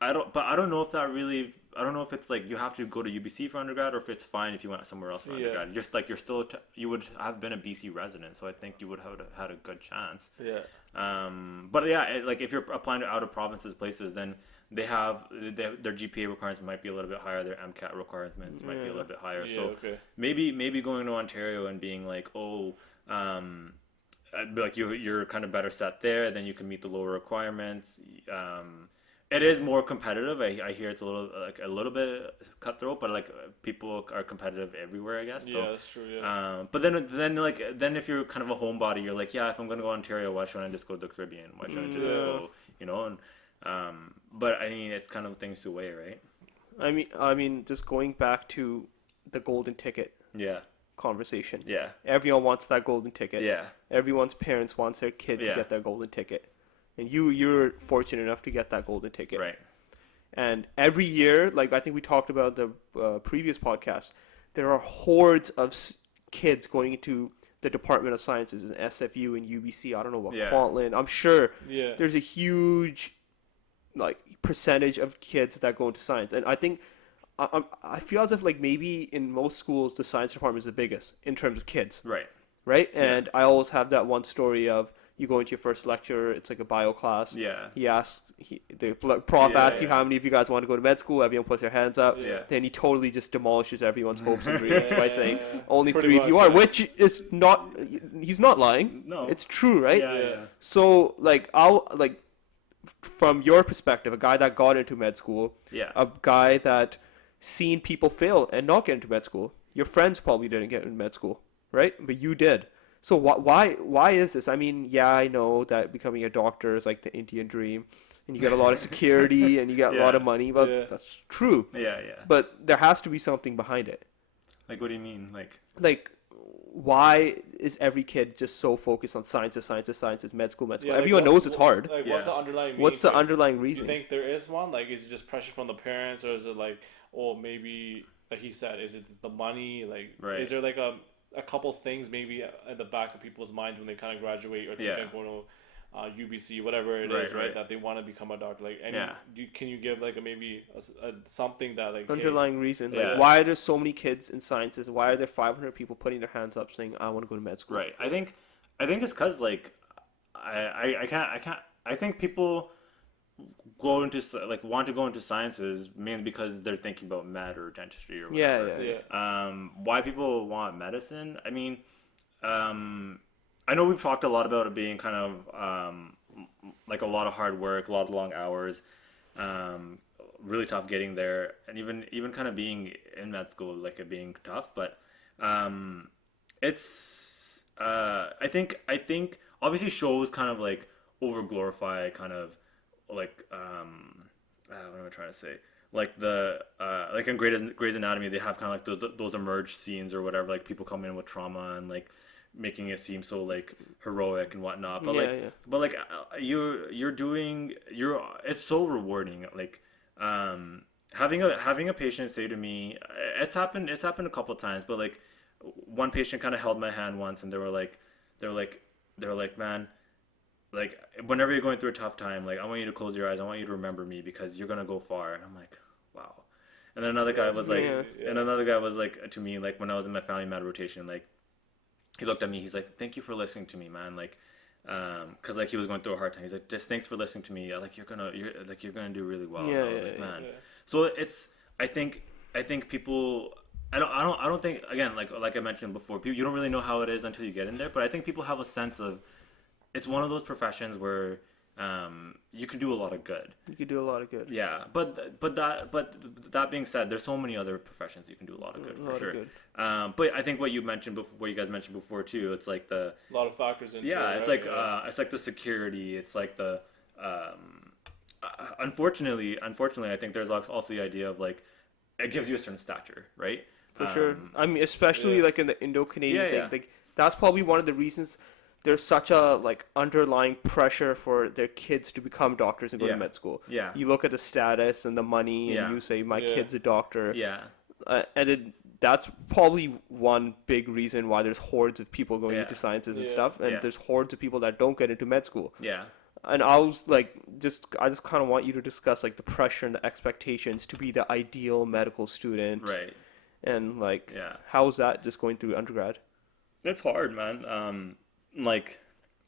I don't know if that really. I don't know if it's like you have to go to UBC for undergrad or if it's fine if you went somewhere else for Yeah. undergrad. Just like you would have been a BC resident, so I think you would have had a good chance. Yeah. But yeah, like if you're applying to out of provinces places, then their GPA requirements might be a little bit higher. Their MCAT requirements might be a little bit higher. Yeah. So Okay. maybe going to Ontario and being like, oh, like you're kind of better set there, then you can meet the lower requirements. It is more competitive. I hear it's a little bit cutthroat, but like people are competitive everywhere, I guess. Yeah, So, that's true. Yeah. but then if you're kind of a homebody, you're like, yeah, if I'm gonna go to Ontario, why shouldn't I just go to the Caribbean? Why shouldn't I just Yeah. go, And but I mean, it's kind of things to weigh, right? I mean, just going back to the golden ticket Yeah, conversation. yeah, Everyone wants that golden ticket. yeah, Everyone's parents wants their kid to Yeah. get that golden ticket, and you're fortunate enough to get that golden ticket. right. And every year, like I think we talked about the previous podcast, there are hordes of kids going into the Department of Sciences in SFU and UBC. I don't know about Yeah. Kwantlen. I'm sure Yeah. there's a huge like percentage of kids that go into science, and I think I feel as if like maybe in most schools the science department is the biggest in terms of kids, Right. right? And I always have that one story of you go into your first lecture, it's like a bio class. Yeah. The prof Yeah, asks you yeah. how many of you guys want to go to med school. Everyone puts their hands up. Yeah. Then he totally just demolishes everyone's hopes and dreams by saying only Pretty 3 of you much, are, yeah. which is not. He's not lying. No. It's true, right? Yeah, yeah. So like from your perspective, a guy that got into med school, Yeah. a guy that seen people fail and not get into med school. Your friends probably didn't get into med school, right? But you did. So why is this? I mean, yeah, I know that becoming a doctor is like the Indian dream, and you get a lot of security and you get a lot Yeah. of money. Well, Yeah. that's true. Yeah, yeah. But there has to be something behind it. Like, what do you mean? Like, Why is every kid just so focused on sciences, med school, med school? Yeah, like, Everyone knows it's hard. Like, Yeah. what's the underlying? What's meaning the to it? underlying You reason? think there is one? Like, is it just pressure from the parents, or is it like, oh, maybe like he said, is it the money? Like, Right. is there like a couple things maybe at the back of people's minds when they kind of graduate or think Yeah. they're going to UBC, whatever it Right, is, right? right. That they want to become a doctor. Like, Yeah. can you give like maybe something that like hey, Underlying reason. Like, Yeah. why are there so many kids in sciences? Why are there 500 people putting their hands up saying, I want to go to med school? right. I think it's because like I can't. I think people go into like want to go into sciences mainly because they're thinking about med or dentistry or Yeah, whatever. yeah. Why people want medicine? I mean, I know we've talked a lot about it being kind of like a lot of hard work, a lot of long hours, really tough getting there, and even kind of being in med school, like it being tough. But it's I think obviously shows kind of like over glorify kind of like what am I trying to say? Like like in Grey's Anatomy, they have kind of like those emerge scenes or whatever, like people coming in with trauma and like making it seem so like heroic and whatnot. But it's so rewarding. Like having a patient say to me, it's happened a couple of times, but like one patient kind of held my hand once and they were like, man, like whenever you're going through a tough time, like I want you to close your eyes. I want you to remember me because you're gonna go far. And I'm like, wow. And then another guy was like, to me, like when I was in my family med rotation, like he looked at me. He's like, thank you for listening to me, man. Like Because like he was going through a hard time. He's like, just thanks for listening to me. You're gonna do really well. And Yeah, I was yeah, like, yeah. man. Yeah. So it's I think people. I don't think, again, like I mentioned before, people, you don't really know how it is until you get in there. But I think people have a sense of, it's one of those professions where you can do a lot of good. You could do a lot of good. Yeah, but that being said, there's so many other professions you can do a lot of good A for lot of sure. good. But I think what you mentioned before, what you guys mentioned before too, it's like the, A lot of factors into yeah, it, it's right? like Yeah. it's like the security, it's like the unfortunately, I think there's also the idea of like, it gives you a certain stature, right? For sure. I mean, especially Yeah. like in the Indo-Canadian Yeah, thing, yeah, like that's probably one of the reasons there's such a like underlying pressure for their kids to become doctors and go to yeah, med school. yeah, You look at the status and the money, and yeah, you say, "My Yeah. kid's a doctor," yeah, that's probably one big reason why there's hordes of people going yeah, into sciences and Yeah. stuff, and yeah, there's hordes of people that don't get into med school. yeah. And I was like, I just kind of want you to discuss like the pressure and the expectations to be the ideal medical student, Right. and like Yeah. how is that just going through undergrad? It's hard, man. Like,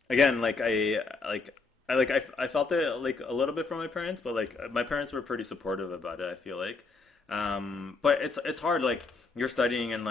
again, I felt it like a little bit from my parents, but like my parents were pretty supportive about it, I feel like. But it's hard. Like, you're studying, and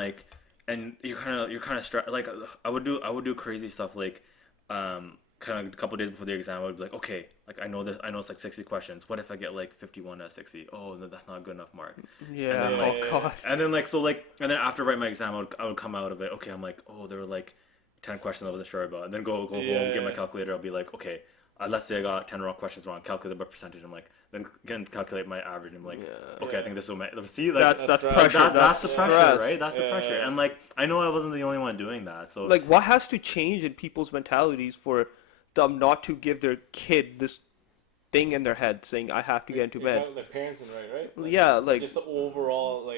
you're kind of stressed. Like, I would do crazy stuff, like, kind of a couple days before the exam, I would be like, okay, like I know it's like 60 questions. What if I get like 51 out of 60? Oh, no, that's not a good enough mark. Yeah. then, Oh like, God. And then like, so like, and then after writing my exam, I would come out of it. Okay, I'm like, oh, there were like 10 questions I wasn't sure about. And then go home, get my Yeah. calculator. I'll be like, okay, let's say I got 10 wrong questions wrong. Calculate my percentage. I'm like, then again calculate my average. I'm like, Yeah. okay, I Yeah. think this will make. See, like, That's stress. pressure. that's the pressure, stress. right? That's the Yeah, pressure. yeah. And like, I know I wasn't the only one doing that. So Like, what has to change in people's mentalities for them not to give their kid this thing in their head saying, "I have to get into You're med"? talking, like parents and right? Like, Yeah, like just the overall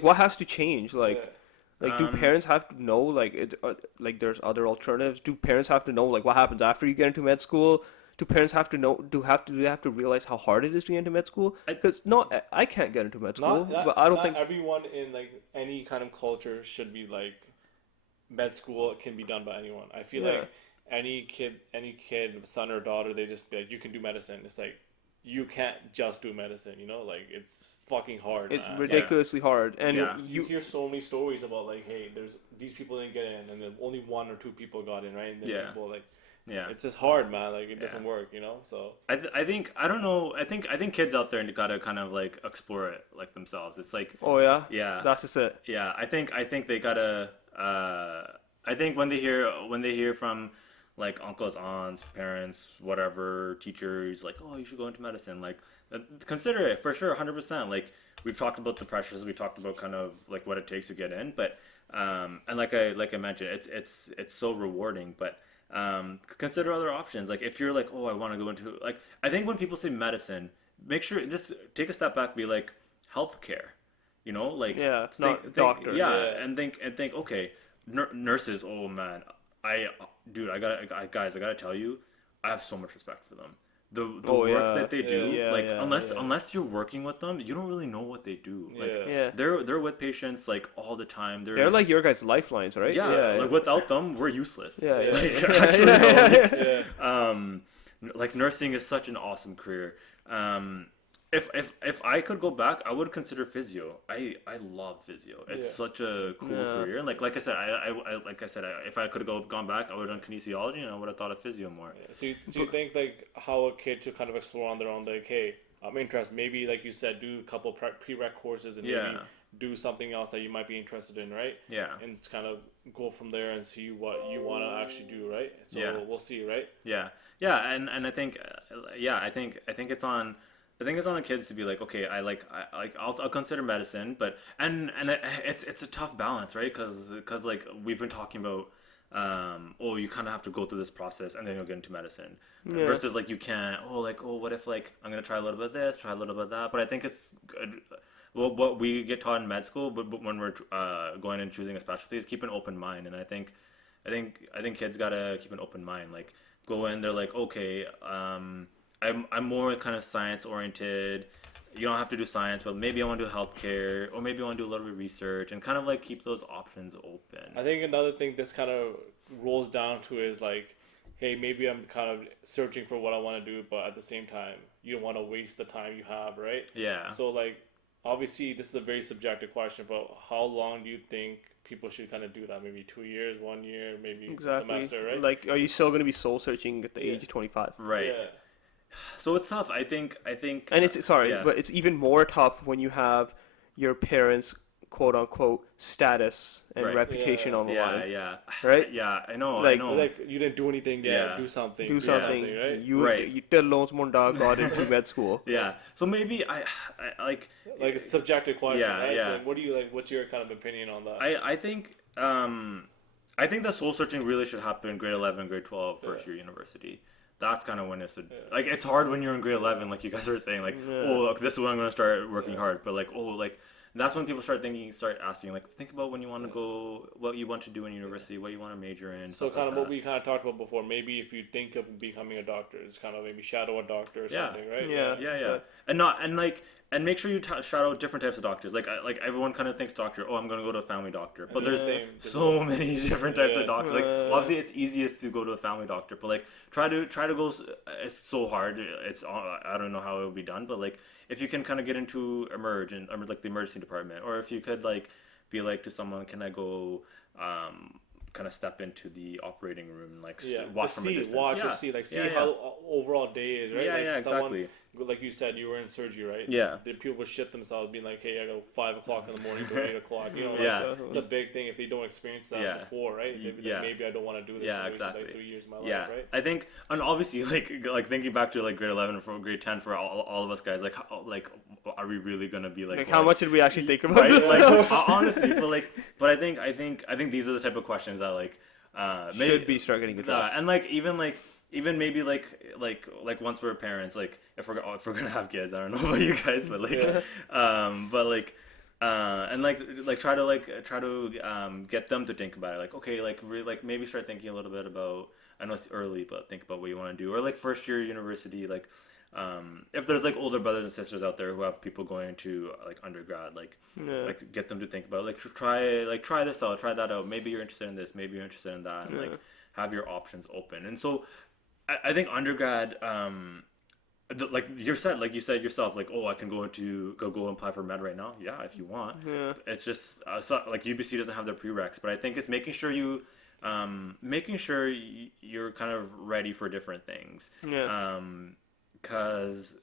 what has to change? yeah. Like, do parents have to know, like, like there's other alternatives? Do parents have to know, like, what happens after you get into med school? Do parents have to know? Do they have to realize how hard it is to get into med school? Because I can't get into med school, but I don't not think. everyone in like any kind of culture should be like med school can be done by anyone. I feel Yeah. like any kid, son or daughter, they just be like, you can do medicine. It's like you can't just do medicine, you know? Like it's fucking hard, It's man. ridiculously hard, and Yeah. You hear so many stories about like, hey, there's these people didn't get in, and then only 1 or 2 people got in, right? And then Yeah. people like, yeah. it's just hard, man. Like it doesn't Yeah. work, you know. So I think, I don't know. I think kids out there gotta kind of like explore it like themselves. It's like, oh yeah, yeah, that's just it. yeah. I think they gotta. I think when they hear from like uncles, aunts, parents, whatever, teachers, like, oh, you should go into medicine. Like, consider it for sure, 100%. Like, we've talked about the pressures. We talked about kind of like what it takes to get in, but and like I mentioned, it's so rewarding, but. Consider other options. Like, if you're like, oh, I want to go into, like, I think when people say medicine, make sure, just take a step back, be like, healthcare, like, Yeah, it's not doctor. yeah, Yeah. and think, okay, nurses, oh man, dude, guys, I gotta tell you, I have so much respect for them. The Oh, work yeah. that they do, Yeah, like, yeah, unless yeah. unless you're working with them, you don't really know what they do. Like, Yeah. Yeah, they're with patients like all the time. they're like your guys' lifelines, right? Yeah, like, without them, we're useless. Yeah, yeah. Like, Yeah, actually, yeah, no, like, yeah. like, nursing is such an awesome career. If I could go back, I would consider physio. I love physio. It's Yeah. such a cool Yeah. career. And like I said, if I could have gone back, I would have done kinesiology, and I would have thought of physio more. So you think like how a kid should kind of explore on their own, like, hey, I'm interested. Maybe like you said, do a couple prereq courses and maybe Yeah. do something else that you might be interested in, right? Yeah, And it's kind of go from there and see what you want to actually do, right? So Yeah. we'll see, right? yeah, and I think, I think it's on. I think it's on the kids to be like, okay, I'll consider medicine, but it's a tough balance, right? Because like we've been talking about, oh, you kind of have to go through this process and then you'll get into medicine, Yeah. versus like you can't. Oh, what if like I'm gonna try a little bit of this, try a little bit of that, but I think it's good. Well, what we get taught in med school, but when we're going and choosing a specialty, is keep an open mind, and I think kids gotta keep an open mind. Like, go in, they're like, okay, I'm more kind of science oriented. You don't have to do science, but maybe I want to do healthcare, or maybe I want to do a little bit of research, and kind of like keep those options open. I think another thing this kind of rolls down to is like, hey, maybe I'm kind of searching for what I want to do, but at the same time, you don't want to waste the time you have, right? Yeah. So like, obviously, this is a very subjective question, but how long do you think people should kind of do that? Maybe 2 years, 1 year, maybe a Exactly. semester, right? Like, are you still going to be soul searching at the Yeah. age of 25? Right. Yeah. So it's tough. I think And it's sorry, yeah. but it's even more tough when you have your parents' quote unquote status and Right. reputation Yeah. on the Yeah, line, yeah. right? Yeah, I know, I Like, know. Like you didn't do anything yet. Yeah. Do something. do Do something. something, right? Right. You tell Loans Munda got into med school. Yeah. So maybe I like Like it's a subjective question, yeah, right? So yeah. like, what do you like? What's your kind of opinion on that? I think the soul searching really should happen in grade 11, grade 12, first Yeah. year university. That's kind of when it's Yeah. like it's hard when you're in grade 11, like you guys were saying, like Yeah. oh look, this is when I'm gonna start working Yeah. hard. But like oh like that's when people start asking like think about when you want to go, what you want to do in university, what you want to major in. So Stuff kind like of what that. we kind of talked about before. Maybe if you think of becoming a doctor, it's kind of maybe shadow a doctor or Yeah. something, right? Yeah. Yeah, yeah, So- and not and like and make sure you shadow different types of doctors. Like everyone kind of thinks doctor. Oh, I'm gonna go to a family doctor, but And there's the same so many different types Yeah. of doctors. Like obviously it's easiest to go to a family doctor, but like try to go. It's so hard. It's I don't know how it will be done, but like if you can kind of get into emerge and like the emergency department, or if you could like be like to someone, can I go? Kind of step into the operating room and like Yeah, watch to from a see, distance. watch yeah. or see, like see Yeah, yeah. how overall day is, right? Yeah, like yeah, someone, exactly. like you said, you were in surgery, right? Yeah. The people would shit themselves, being like, "Hey, I go 5 o'clock in the morning to 8 o'clock." You know, like, Yeah. it's a big thing if they don't experience that Yeah. before, right? They'd be Yeah. like, maybe I don't want to do this. Yeah, and waste, exactly. Like 3 years of my Yeah, life, right? I think, and obviously, like thinking back to like grade 11 or grade 10 for all of us guys, like are we really gonna be like Like, how much did we actually think about right? this? Like honestly, but I think these are the type of questions that like Should be start getting addressed. and even maybe like once we're parents, like if we're gonna have kids, I don't know about you guys, but like but like and like try to get them to think about it, like okay, like really, like maybe start thinking a little bit about, I know it's early, but think about what you want to do, or like first year university, like if there's like older brothers and sisters out there who have people going to like undergrad, like Yeah. like get them to think about it. Like try this out, try that out, maybe you're interested in this, maybe you're interested in that, and like have your options open. And so I think undergrad like you said yourself, like oh, I can go and apply for med right now, yeah, if you want. Yeah. It's just like UBC doesn't have their prereqs, but I think it's making sure you're kind of ready for different things. Yeah. Cause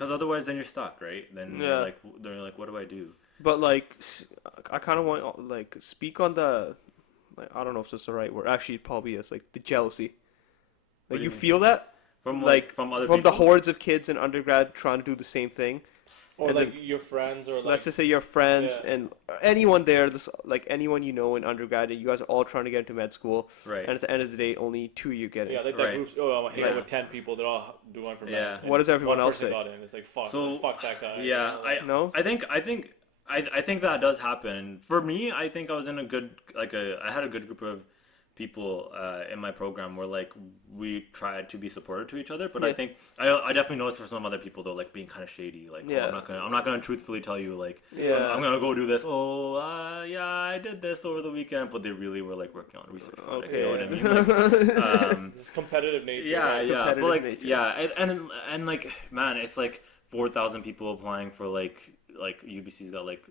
otherwise then you're stuck, right? Then Yeah. they're like, what do I do? But like, I kind of want like speak on the, like, I don't know if that's the right word. Actually, it probably is, like the jealousy. What Like do you you mean? feel that From like from other from people? the hordes of kids in undergrad trying to do the same thing. Or And like then- your friends, or like Let's just say your friends Yeah. and anyone there, this like anyone you know in undergrad, and you guys are all trying to get into med school. Right. And at the end of the day, only 2 of you get in. yeah, like that Right. group. Oh, I'm hanging out Yeah. with 10 people. They're all doing for Yeah. med. What does everyone one else person say? got in. It's like fuck, So fuck that guy. yeah, you know, like- No? I think that does happen. For me, I think I was in I had a good group of people in my program where like we tried to be supportive to each other, but I Yeah. think I definitely noticed for some other people though, like being kind of shady, like oh, Yeah. I'm not gonna truthfully tell you like Yeah. I'm gonna go do this. Oh yeah, I did this over the weekend, but they really were like working on research project. You know what I mean? Like, this is competitive nature. yeah, right? yeah, but competitive like, nature. yeah, and like, man, it's like 4,000 people applying for like UBC's got like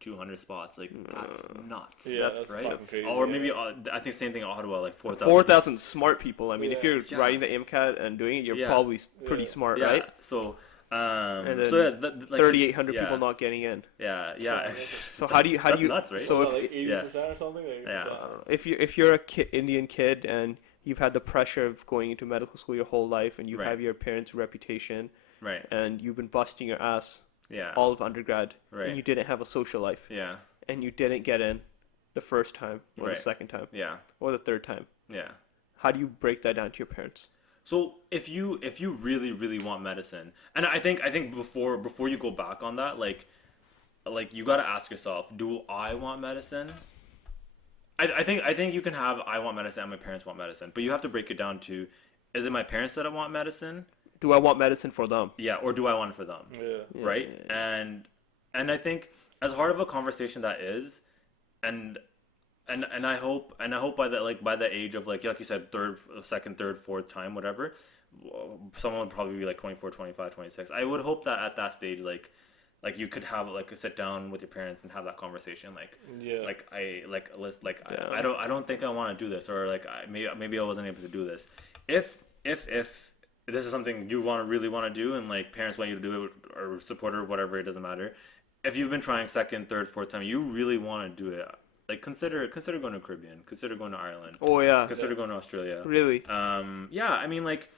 200 spots. Like that's nuts. Yeah, that's right. fucking crazy, Or yeah. maybe I think same thing in Ottawa, like 4,000. 4,000 smart people. I mean, if Yeah. you're Yeah. writing the MCAT and doing it, you're Yeah. probably pretty Yeah. smart, Yeah. right? So And then so yeah, like 3,800 yeah. people not getting in. Yeah. So how do you That's nuts, right? So Was if that like 80% or something? Like, Yeah. I don't know. If you're a Indian kid and you've had the pressure of going into medical school your whole life and you Right. have your parents' reputation Right. and you've been busting your ass Yeah. all of undergrad Right. and you didn't have a social life Yeah. and you didn't get in the first time or Right. the second time Yeah. or the third time, Yeah. how do you break that down to your parents? So if you really want medicine, and I think before you go back on that, like you got to ask yourself, do I want medicine? I think you can have I want medicine and my parents want medicine, but you have to break it down to, is it my parents that I want medicine? Do I want medicine for them? Yeah, or do I want it for them? Yeah. Right? Yeah. And I think as hard of a conversation that is, and and I hope by the age of like you said, third, second, third, fourth time, whatever, someone would probably be like 24, 25, 26. I would hope that at that stage, like you could have like a sit down with your parents and have that conversation, Yeah. Damn. I don't think I want to do this, or like maybe I wasn't able to do this. If this is something you really want to do, and like parents want you to do it or support it or whatever, it doesn't matter. If you've been trying second, third, fourth time, you really want to do it. Like consider going to Caribbean, consider going to Ireland, Oh yeah, consider going to Australia. really. Yeah, I mean like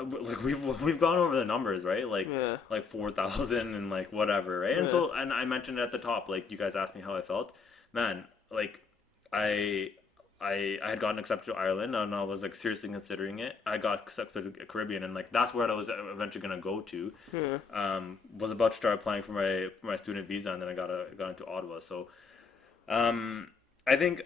we've gone over the numbers, right? Yeah. Like 4,000 and like whatever, right? And Yeah. so and I mentioned at the top, like you guys asked me how I felt, man. Like I I had gotten accepted to Ireland and I was like seriously considering it. I got accepted to Caribbean and like that's where I was eventually gonna go to. Yeah. Was about to start applying for my student visa and then I got into Ottawa. So I think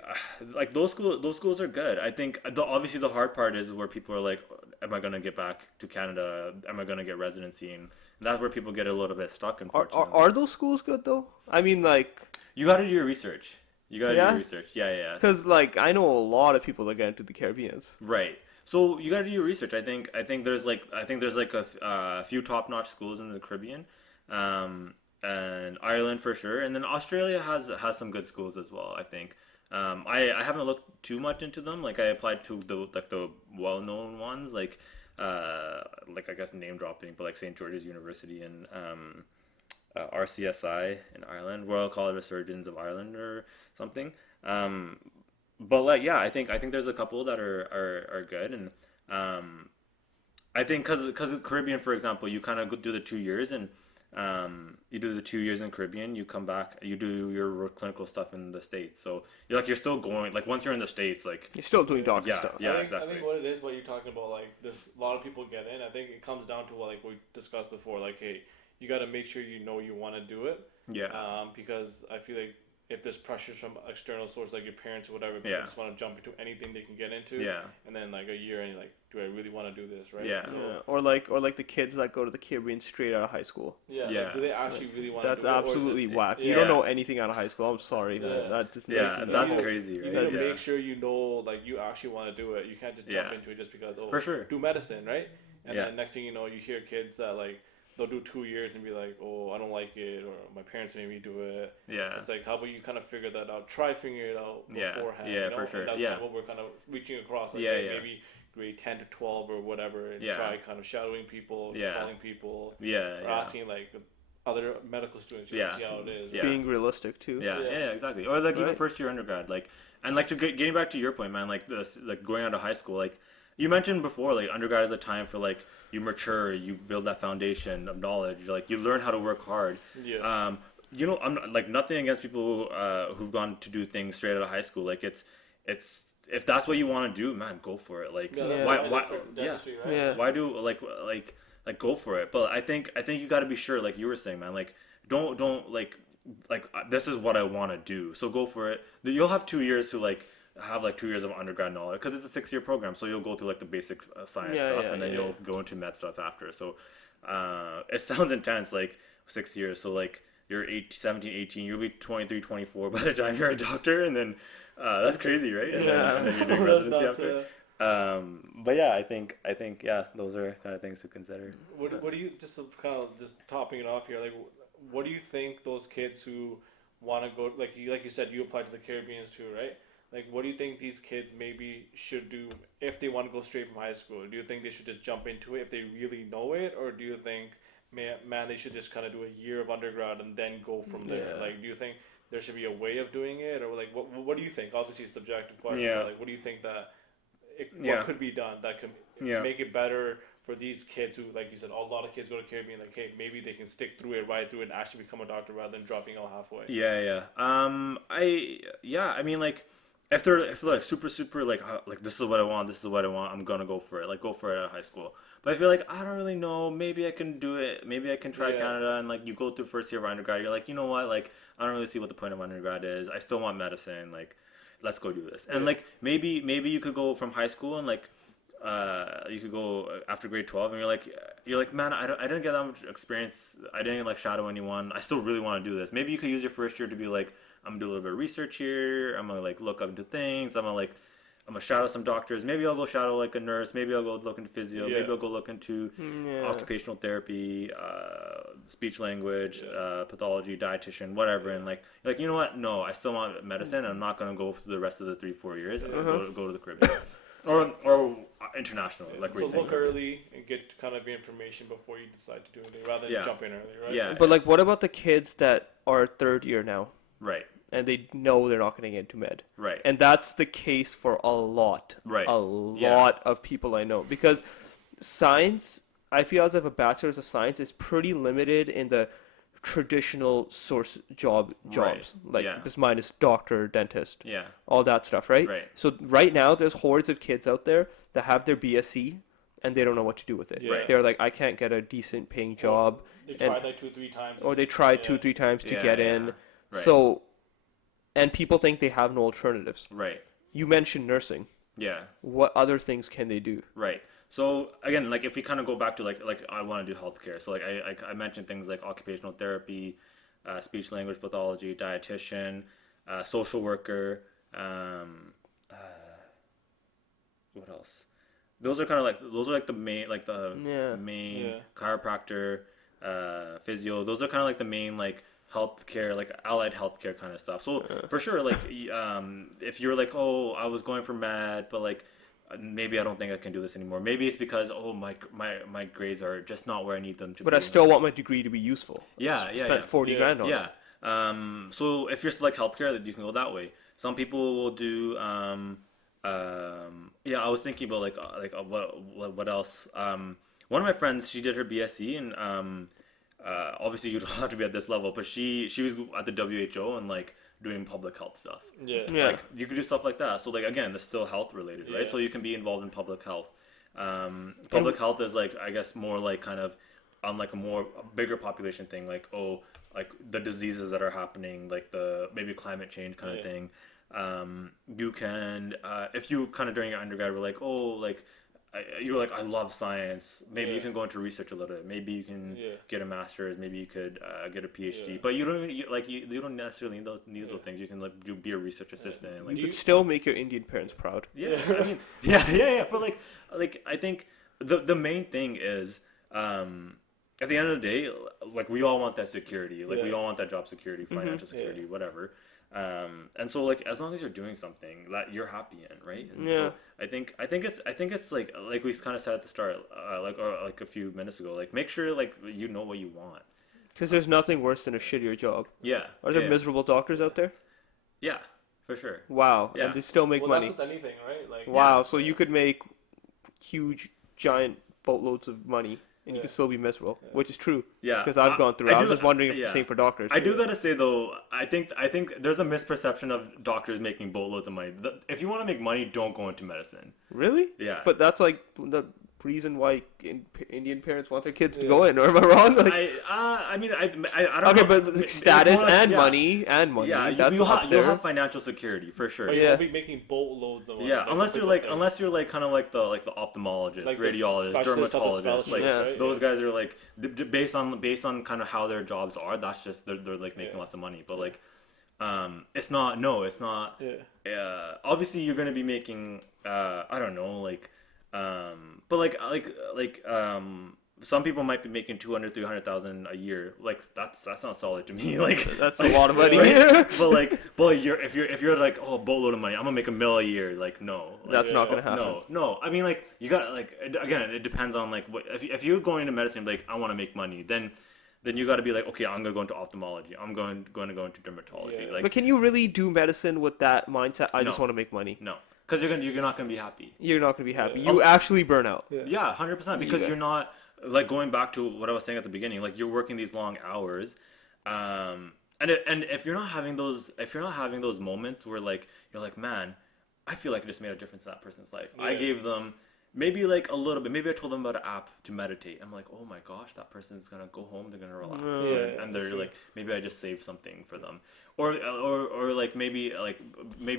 like those schools are good. I think obviously the hard part is where people are like, am I gonna get back to Canada? Am I gonna get residency? And that's where people get a little bit stuck, unfortunately. Are those schools good though? I mean, like, You got to do your research. You got to do Yeah? your research. Yeah, yeah, yeah. because like I know a lot of people that get into the Caribbeans. Right. So you got to do your research. I think there's like a few top-notch schools in the Caribbean, and Ireland for sure, and then Australia has some good schools as well. I think. I haven't looked too much into them. Like I applied to the well-known ones, like I guess name dropping, but like St. George's University and RCSI in Ireland, Royal College of Surgeons of Ireland or something. But like yeah, I think there's a couple that are good, and I think because of Caribbean, for example, you kind of do the 2 years, and you do the 2 years in Caribbean, you come back, you do your clinical stuff in the States. So you're still going like once you're in the States, like You're still doing doctor yeah, stuff. yeah, I exactly. think what it is, what you're talking about, like there's a lot of people get in. I think it comes down to what like we discussed before. Like, hey, you got to make sure you know you want to do it. Yeah. Because I feel like if there's pressures from external source like your parents or whatever, people Yeah. just want to jump into anything they can get into. Yeah. And then like a year and you're like, do I really want to do this, right? Yeah. So, Yeah. Or like the kids that go to the Caribbean straight out of high school. yeah. Yeah. Like, do they actually really want to That's do it? Or is absolutely it, whack. You yeah. don't know anything out of high school. I'm sorry, Yeah. man. That just Yeah, makes me that's mad. crazy, You right? need to Yeah. make sure you know, like, you actually want to do it. You can't just jump Yeah. into it just because, oh, For sure. do medicine, right? And Yeah. then next thing you know, you hear kids that, like, they'll do 2 years and be like, oh, I don't like it, or my parents made me do it. Yeah. It's like, how about you kind of figure that out? Try figure it out Yeah. beforehand. Yeah, you know? for sure. And that's Yeah. kind of what we're kind of reaching across. Like, Yeah, hey, yeah. maybe grade 10 to 12 or whatever, and Yeah. try kind of shadowing people, Yeah. calling people, Yeah. or Yeah. asking, like, other medical students to Yeah. see how it is. Yeah. Right? Being realistic too. Yeah, Yeah. yeah, exactly. Or like even Right. first year undergrad, like, and like getting back to your point, man, like this, like going out of high school, like you mentioned before, like undergrad is a time for like you mature, you build that foundation of knowledge, like you learn how to work hard. Yeah. I'm like nothing against people who've gone to do things straight out of high school. Like it's if that's what you want to do, man, go for it. Like Yeah, that's Yeah. why, why yeah. dentistry, right? Yeah. Why do like go for it? But I think you got to be sure, like you were saying, man. Like don't this is what I want to do. So go for it. You'll have 2 years to like have like 2 years of undergrad knowledge because it's a 6-year program. So you'll go through like the basic science Yeah, stuff, yeah, and then yeah, you'll go into med stuff after. So it sounds intense, like 6 years. So like you're 17, 18, you'll be 23, 24 by the time you're a doctor, and then that's crazy, right? And Yeah. then you're doing That's residency nuts, after. yeah. But yeah, I think yeah, those are kind of things to consider. What do you just kind of just topping it off here? Like, what do you think those kids who want to go like you said you applied to the Caribbeans too, right? Like, what do you think these kids maybe should do if they want to go straight from high school? Do you think they should just jump into it if they really know it, or do you think man they should just kind of do a year of undergrad and then go from there? Yeah. Like, do you think there should be a way of doing it, or like what do you think? Obviously, it's a subjective question. Yeah. But like, what do you think that Yeah. what could be done that could Yeah. make it better for these kids who, like you said, a lot of kids go to Caribbean, like, hey, maybe they can stick through it, ride through it, and actually become a doctor rather than dropping out halfway. Yeah. I mean, like, if they're like super like this is what I want, I'm gonna go for it. Like, go for it at high school. But if you're like, I don't really know, maybe I can do it. Maybe I can try Yeah. Canada, and like you go through first year of undergrad, you're like, you know what, like I don't really see what the point of undergrad is. I still want medicine. Like, let's go do this. And Yeah. like maybe you could go from high school and like. You could go after grade 12 and you're like man, I didn't get that much experience, I didn't like shadow anyone, I still really want to do this. Maybe you could use your first year to be like, I'm gonna do a little bit of research here. I'm gonna like look up into things. I'm gonna shadow some doctors. Maybe I'll go shadow like a nurse. Maybe I'll go look into physio. Yeah. Maybe I'll go look into Yeah. occupational therapy, speech language, pathology, dietitian, whatever. And like you know what? No, I still want medicine. I'm not gonna go through the rest of the 3-4 years. I'm gonna go to the Caribbean or international, like we're So saying. look early and get kind of your information before you decide to do anything, rather than jump in early, right? Yeah. But like, what about the kids that are third year now Right. and they know they're not going to get into med? Right. And that's the case for a lot, Right. a lot of people I know, because science, I feel as if a bachelor's of science is pretty limited in the traditional source jobs, like Yeah. because mine is doctor, dentist, Yeah. all that stuff, right? Right. So right now, there's hordes of kids out there that have their BSc and they don't know what to do with it. Yeah. Right. They're like, I can't get a decent paying job, They and- tried like 2-3 times. or they and tried just- 2-3 times to Yeah, get yeah. in. Right. So, and people think they have no alternatives. Right. You mentioned nursing. Yeah. What other things can they do? Right. So again, like if we kind of go back to like I want to do healthcare. So like I mentioned things like occupational therapy, speech language pathology, dietitian, social worker. What else? Those are like the main Yeah. chiropractor, physio. Those are kind of like the main like healthcare, like allied healthcare kind of stuff. So for sure, like if you're like, oh, I was going for med, but like maybe I don't think I can do this anymore. Maybe it's because my grades are just not where I need them to But be. I still want my degree to be useful. Yeah, yeah, Spent yeah. 40 Yeah. grand on it. Yeah. So if you're still like healthcare, you can go that way. Some people will do. Yeah, I was thinking about what else. One of my friends, she did her BSc, and obviously you don't have to be at this level, but she was at the WHO and like doing public health stuff. Yeah. Yeah. Like you could do stuff like that. So like again, it's still health related, right? Yeah. So you can be involved in public health. Public health is like I guess more like kind of on like a bigger population thing, like like the diseases that are happening, like the maybe climate change kind of thing. You can if you kind of during your undergrad were like you're like I love science, maybe you can go into research a little bit, maybe you can get a master's, maybe you could get a PhD, but you don't necessarily need those things. You can like be a research assistant, like You could still make your Indian parents proud. yeah, I mean, yeah. But like I think the main thing is, at the end of the day, like we all want that security, like we all want that job security, financial security, whatever. And so like as long as you're doing something that you're happy in, right? And Yeah. so I think it's like we kind of said at the start, like a few minutes ago, like make sure like you know what you want. Because there's nothing worse than a shittier job. Yeah. Are there yeah. miserable doctors out there? Yeah, for sure. Wow. Yeah. And they still make Well, money. that's with anything, right? Like Wow. So you could make huge, giant boatloads of money and you Yeah. can still be miserable, which is true. Yeah. Because I've gone through it. I was do- just wondering if it's yeah. the same for doctors. I do gotta say though, I think there's a misperception of doctors making boatloads of money. If you want to make money, don't go into medicine. Really? Yeah. But that's like the reason why Indian parents want their kids to go in, or am I wrong? Like, I mean, I don't okay, know. but It's status more like- and yeah. money and money. Yeah, that's you'll up have, there. you'll have financial security for sure. But you Yeah. won't be making boatloads of money. Yeah, Like, unless that's you're the thing. kind of like the ophthalmologist, Like the radiologist, specialist of the dermatologist, specialists, like Yeah. right? those guys are like based on kind of how their jobs are. That's just they're like making lots of money, but like it's not. Yeah. Obviously you're gonna be making I don't know but some people might be making 200,000-300,000 a year. Like that's not solid to me. Like That's a lot of money. but if you're like, oh, boatload of money, I'm gonna make $1 million a year. Like no, like, That's not gonna happen. no. I mean, like you got like again, it depends on like what if you're going into medicine, like I want to make money, then you got to be like, okay, I'm gonna go into ophthalmology. I'm going to go into dermatology. Yeah. Like But can you really do medicine with that mindset? I just No. want to make money. no, because you're not gonna be happy. You're not going to be happy. Yeah. You actually burn out. Yeah, 100%. Because Yeah. you're not like going back to what I was saying at the beginning. Like you're working these long hours, and if you're not having those moments where like you're like, man, I feel like I just made a difference in that person's life. I Yeah. gave them maybe like a little bit. Maybe I told them about an app to meditate. I'm like, oh my gosh, that person's gonna go home. They're gonna relax, Yeah, and for they're sure. like, maybe I just saved something for them. Or like maybe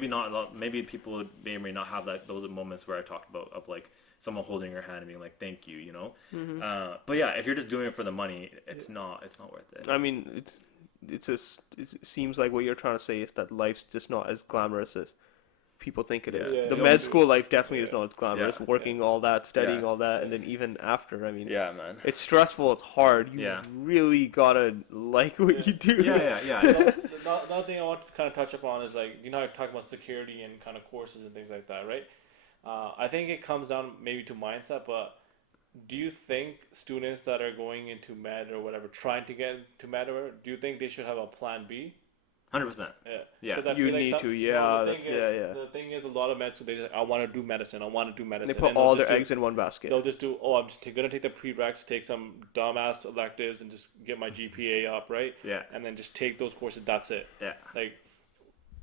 not. Maybe people may or may not have those moments where I talked about of like someone holding your hand and being like, thank you, you know. But yeah, if you're just doing it for the money, it's not worth it. I mean, it seems like what you're trying to say is that life's just not as glamorous as people think it is. Yeah. The Yeah, med you- school life definitely is yeah. not as glamorous. Yeah. Working all that, studying Yeah. all that, and then even after, I mean, Yeah, man. it's stressful. It's hard. You Yeah. really gotta like what Yeah. you do. Yeah. Another thing I want to kind of touch upon is like you know I talk about security and kind of courses and things like that, right? I think it comes down maybe to mindset, but do you think students that are going into med or whatever, trying to get to med or whatever, do you think they should have a plan B? 100%. Yeah. Yeah. 'Cause I You feel like need some, to, no, yeah, the that's thing yeah, is, yeah. the thing is, a lot of med students, they just, I want to do medicine. I want to do And medicine. they put and they'll all just their do, eggs in one basket. they'll just do. Oh, I'm just gonna take the prereqs, take some dumbass electives, and just get my GPA up, right? Yeah. And then just take those courses. That's it. Yeah. Like,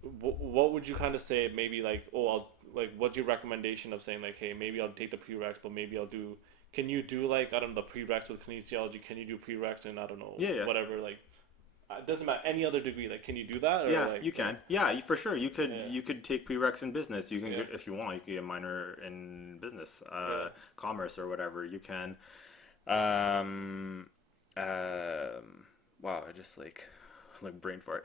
what would you kind of say? Maybe like, oh, I'll like, what's your recommendation of saying like, hey, maybe I'll take the prereqs, but maybe I'll do. Can you do like I don't know the prereqs with kinesiology? Can you do prereqs and I don't know Yeah. whatever like. It doesn't matter any other degree. Like, can you do that? Or Yeah, like, you can. Yeah, for sure. You could Yeah. you could take prereqs in business. You can Yeah. if you want. You could get a minor in business, Yeah. commerce or whatever. You can. Um, wow, I just like brain fart.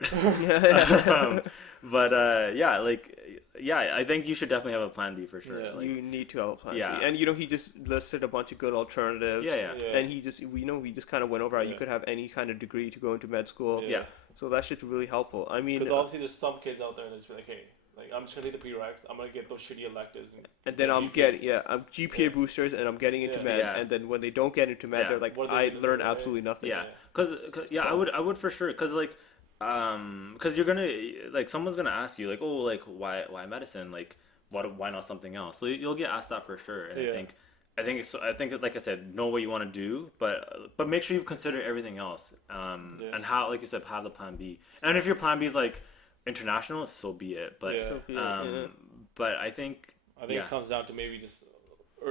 But yeah, I think you should definitely have a plan B for sure. Yeah. Like, You need to have a plan Yeah. B. And he just listed a bunch of good alternatives. yeah. And he just kind of went over how you Yeah. could have any kind of degree to go into med school. Yeah. So that shit's really helpful. I mean, Because obviously there's some kids out there that just be like, hey, like I'm just gonna take the prereqs. I'm gonna get those shitty electives. and then I'm GPA Yeah. boosters, and I'm getting into Yeah. med. Yeah. And then when they don't get into med, Yeah. they're like, What are they I doing, learned right? absolutely nothing. Yeah, Yeah. because I would for sure because because you're gonna someone's gonna ask you like, oh, like why medicine, like why not something else, so you'll get asked that for sure. And Yeah. I think like I said, know what you want to do, but make sure you've considered everything else, and how, like you said, have the plan B. And if your plan B is like international, so be it. But Yeah. So, yeah. but I think it comes down to maybe just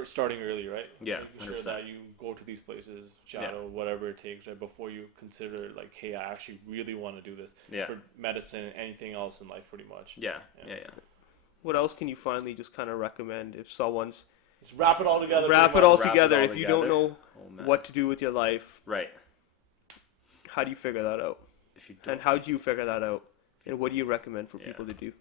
starting early, right? Yeah, Making sure 100%. that you go to these places, shadow whatever it takes, right? Before you consider like, hey, I actually really want to do this Yeah. for medicine, anything else in life, pretty much. yeah. What else can you finally just kind of recommend if someone's Just wrap it all together. wrap pretty it all much. Wrap it together? all If you don't together. know Oh, man. what to do with your life, Right. how do you figure that out? If you And don't, how do you figure that out? And what do you recommend for Yeah. people to do?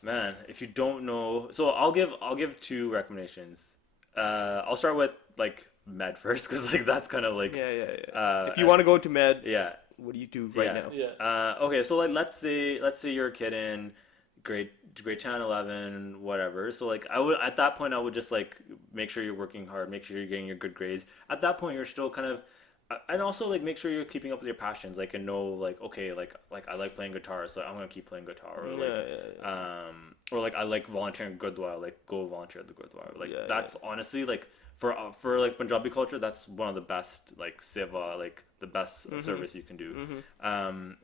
man, if you don't know, so I'll give two recommendations. I'll start with like med first because like that's kind of like If you want to go into med, yeah. what do you do right Yeah. now? Yeah. Okay, so like let's say you're a kid in grade 10, 11, whatever. So like I would, at that point I would just like make sure you're working hard, make sure you're getting your good grades. At that point you're still kind of, and also like make sure you're keeping up with your passions, like, and know like, okay, like I like playing guitar, so I'm gonna keep playing guitar, or like or like I like volunteering at Gurdwara, like go volunteer at the Gurdwara. Like that's honestly like for like Punjabi culture, that's one of the best like seva, like the best service you can do.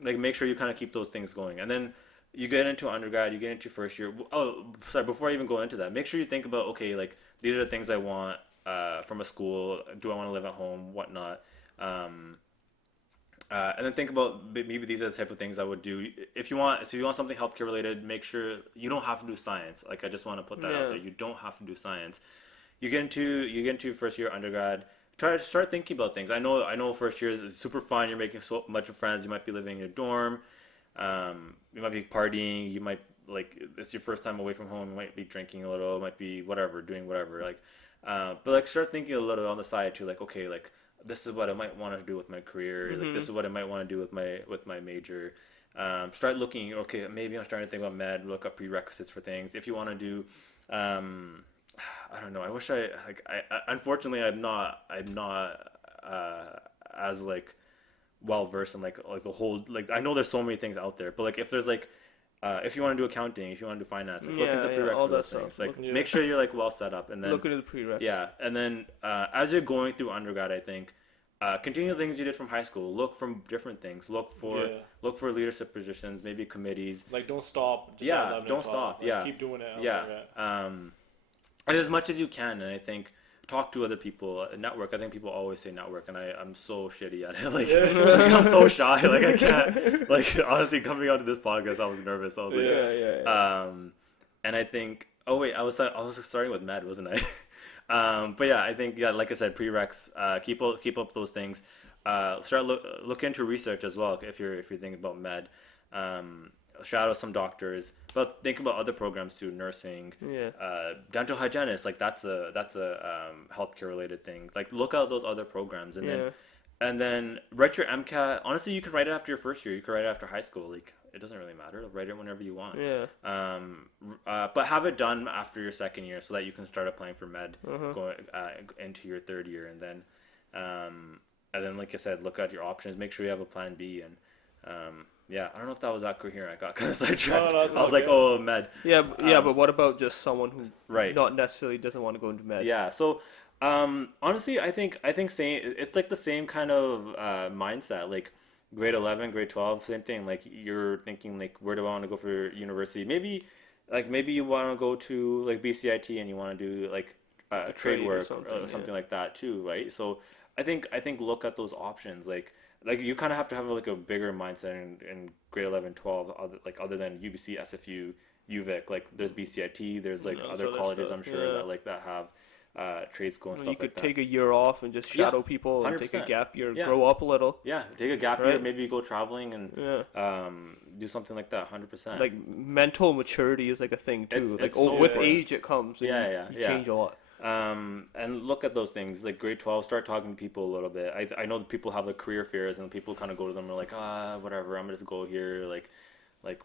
Like make sure you kind of keep those things going, and then you get into undergrad, you get into first year. Oh, sorry, before I even go into that, make sure you think about, okay, like these are the things I want from a school. Do I want to live at home? Whatnot. And then think about maybe these are the type of things I would do. If you want something healthcare related, make sure you don't have to do science. Like I just want to put that out there. You don't have to do science. You get into first year undergrad. Start thinking about things. I know first year is super fun. You're making so much of friends. You might be living in a dorm. You might be partying. You might like it's your first time away from home. You might be drinking a little. Might be whatever, doing whatever. Like, but like start thinking a little on the side too. Like, okay, like this is what I might want to do with my career. Like this is what I might want to do with my major. Start looking. Okay, maybe I'm starting to think about med. Look up prerequisites for things. If you want to do, I don't know. I wish I unfortunately I'm not as like well versed in like the whole, like I know there's so many things out there, but like if there's like if you want to do accounting, if you want to do finance, like look into the prereqs all for those that things. stuff. Like make sure you're like well set up, and then Look into the prereqs. yeah, and then as you're going through undergrad, I think continue the things you did from high school. Look from different things. Look for leadership positions, maybe committees. Like don't stop. Just Yeah, at 11 don't and 12. stop, Like, yeah. keep doing it. Yeah. And as much as you can, and I think talk to other people, network. I think people always say network, and I'm so shitty at it. Like, I'm so shy. Like I can't. Like honestly, coming onto this podcast, I was nervous. I was like, and I think, oh wait, I was starting with med, wasn't I? But yeah, I think like I said, prereqs. Keep up those things. look into research as well if you're thinking about med. Shadow some doctors, but think about other programs too, nursing, Yeah. dental hygienist. Like that's a healthcare related thing. Like look out those other programs, and Yeah. then write your MCAT. Honestly, you could write it after your first year. You could write it after high school. Like it doesn't really matter. Write it whenever you want. Yeah. But have it done after your second year so that you can start applying for med Uh-huh. going into your third year, and then like I said, look at your options. Make sure you have a plan B, and yeah, I don't know if that was that coherent. I got kind of sidetracked. No, it's I was all like, good. oh, med. Yeah, but what about just someone who Right. not necessarily doesn't want to go into med? Yeah. So, honestly, I think saying it's like the same kind of mindset. Like grade 11, grade 12, same thing. Like you're thinking like, where do I want to go for university? Maybe you want to go to like BCIT and you want to do like trade trade or work something, or something like that too, right? So, I think look at those options. Like you kind of have to have like a bigger mindset in grade 11, 12, other than UBC, SFU, UVic. Like there's BCIT, there's like Yeah, other so colleges there's I'm sure yeah. that have trade school and You stuff could like that. take a year off and just shadow people and take a 100%. gap year, Yeah. grow up a little. Yeah, take a gap year, Right. maybe go traveling and Yeah. do something like that. 100%. Like mental maturity is like a thing too. It's Like so with important. age it comes. And you change a lot. And look at those things like grade 12, start talking to people a little bit. I know that people have like career fairs and people kind of go to them and are like, whatever, I'm gonna just go here, like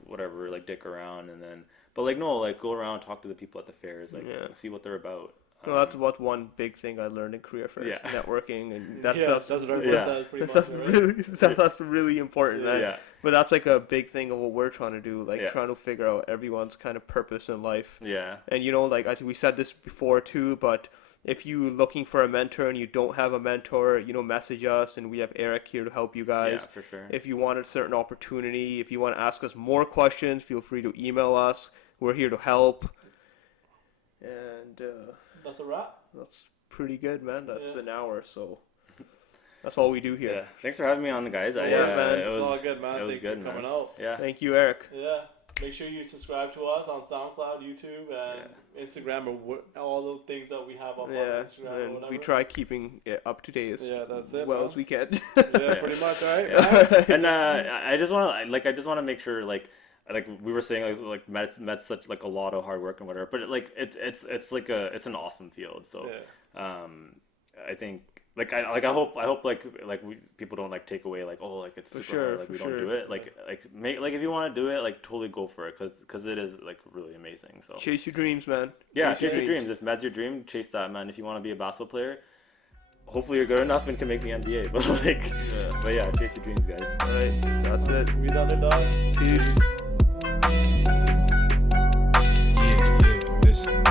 whatever, like dick around, and then but like no, like go around, talk to the people at the fairs, like Yeah. see what they're about. No, that's what one big thing I learned in career fairs, Yeah. networking, and Yeah, that's that's what I yeah. said. Pretty much, that's right? really that's really important, man. Yeah. But that's like a big thing of what we're trying to do, like Yeah. trying to figure out everyone's kind of purpose in life. Yeah. And like I think we said this before too, but if you looking for a mentor and you don't have a mentor, message us, and we have Eric here to help you guys. Yeah, for sure. If you want a certain opportunity, if you want to ask us more questions, feel free to email us. We're here to help. And That's a wrap. that's pretty good, man. That's Yeah. an hour, so that's all we do here. Yeah. Thanks for having me on, guys. Yeah, man. It It's was all good, man. It was Thank good, you for man. coming out. Yeah. Thank you, Eric. Yeah. Make sure you subscribe to us on SoundCloud, YouTube, and Instagram, or all the things that we have up on Yeah, Instagram or and whatever. we try keeping it up to date as Yeah, that's it, well man. as we can. Yeah, pretty much, right? Yeah. And I just want to make sure like we were saying like med's such like a lot of hard work and whatever, but it's like it's an awesome field. So Yeah. I think I hope people don't like take away like, oh, like it's super sure, hard, like for we don't sure. do it, like if you want to do it, like totally go for it, because it is like really amazing. So Chase your dreams, man. yeah, chase your dreams. If med's your dream, chase that, man. If you want to be a basketball player, hopefully you're good enough and can make the NBA. But yeah, chase your dreams, guys. All right, that's it. We the Underdogs. Peace. Yeah, listen.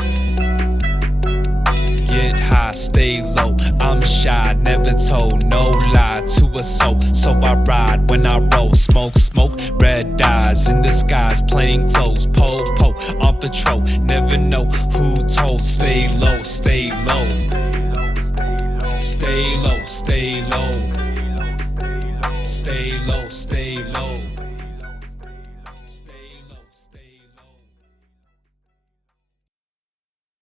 Get high, stay low. I'm shy, never told no lie to a soul. So I ride when I roll. Smoke, red eyes in the skies, plain clothes. Po, on patrol. Never know who told. Stay low, stay low. Stay low, stay low.